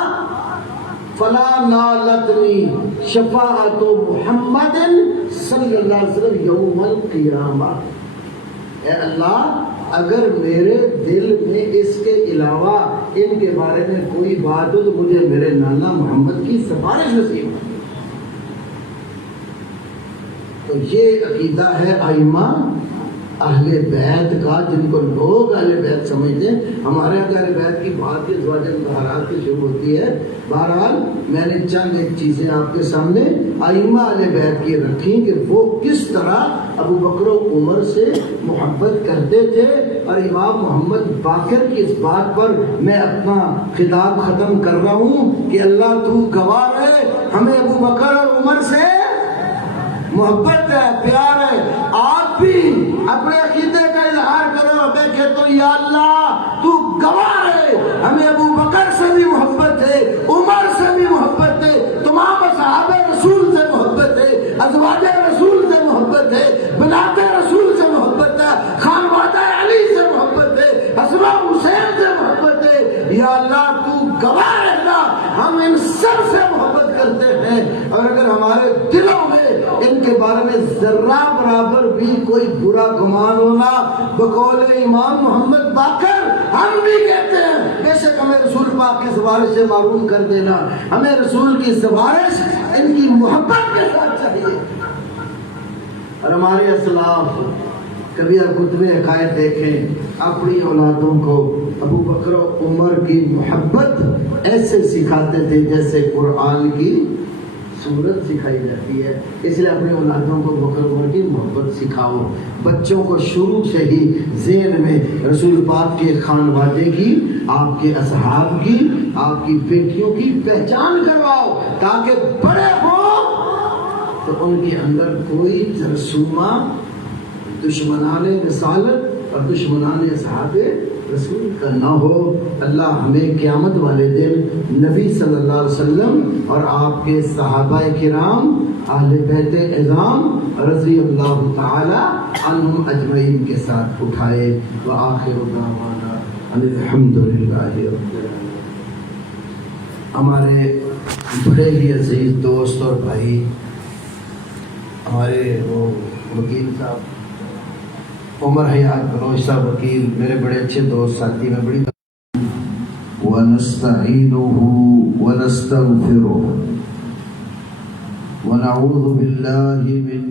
فلا نالتنی شفاعت محمد صلی اللہ علیہ وسلم یوم القیامہ. اے اللہ اگر میرے دل میں اس کے علاوہ ان کے بارے میں کوئی بات ہو تو مجھے میرے نانا محمد کی سفارش نصیب ہو. تو یہ عقیدہ ہے ائمہ اہل بیت کا, جن کو لوگ اہل بیت سمجھتے ہیں. ہمارے یہاں اہل بیت کی بات کی زواج مطہرات کی شروع ہوتی ہے. بہرحال میں نے چند ایک چیزیں آپ کے سامنے ائمہ اہل بیت کی رکھی کہ وہ کس طرح ابو بکر و عمر سے محبت کرتے تھے. اور امام محمد باقر کی اس بات پر میں اپنا خطاب ختم کر رہا ہوں کہ اللہ تو گواہ ہے, ہمیں ابو بکر اور عمر سے محبت ہے, پیار ہے. آپ بھی اپنے عقیدے کا اظہار کرو, میں کہتا ہوں یا اللہ تو گواہ ہے, ہمیں ابو بکر سے بھی محبت ہے, عمر سے بھی محبت ہے, تمام اصحاب رسول سے محبت ہے, ازواج رسول سے محبت ہے, بنات رسول سے محبت ہے, خانوادہ علی سے محبت ہے, حسن حسین سے محبت ہے. یا اللہ تو گواہ ہے نا, ہم ان سب سے محبت کرتے ہیں. اور اگر ہمارے دلوں میں ان کے بارے میں ذرہ برابر بھی کوئی برا گمان ہونا, بقول امام محمد باقر ہم بھی کہتے ہیں بے شک ہمیں رسول پاک کی سفارش سے معروف کر دینا, ہمیں رسول کی سفارش ان کی محبت کے ساتھ چاہیے. اور ہمارے اسلاف کبھی آپ کتب عقائد دیکھیں, اپنی اولادوں کو ابو بکر و عمر کی محبت ایسے سکھاتے تھے جیسے قرآن کی سورت سکھائی جاتی ہے. اس لیے اپنے اولادوں کو بکر عمر کی محبت سکھاؤ. بچوں کو شروع سے ہی ذہن میں رسول پاک کے خانوادے کی, آپ کے اصحاب کی, آپ کی بیٹیوں کی پہچان کرواؤ, تاکہ بڑے ہوں تو ان کے اندر کوئی ترسومہ دشمنان رسالت اور دشمنان اصحاب رسول کا نہ ہو. اللہ ہمیں قیامت والے دن نبی صلی اللہ علیہ وسلم اور آپ کے صحابہ کرام اہل بیت اعظام رضی اللہ تعالی عنہم اجمعین کے ساتھ اٹھائے. وآخر دعوانا ان الحمدللہ رب العالمین. ہمارے بڑے ہی عزیز دوست اور بھائی, ہمارے وہ وکیل صاحب عمر حیات بلوچ صاحب وکیل, میرے بڑے اچھے دوست ساتھی, میں بڑی وَنَسْتَعِينُهُ وَنَسْتَغْفِرُهُ وَنَعُوذُ بِاللَّهِ مِن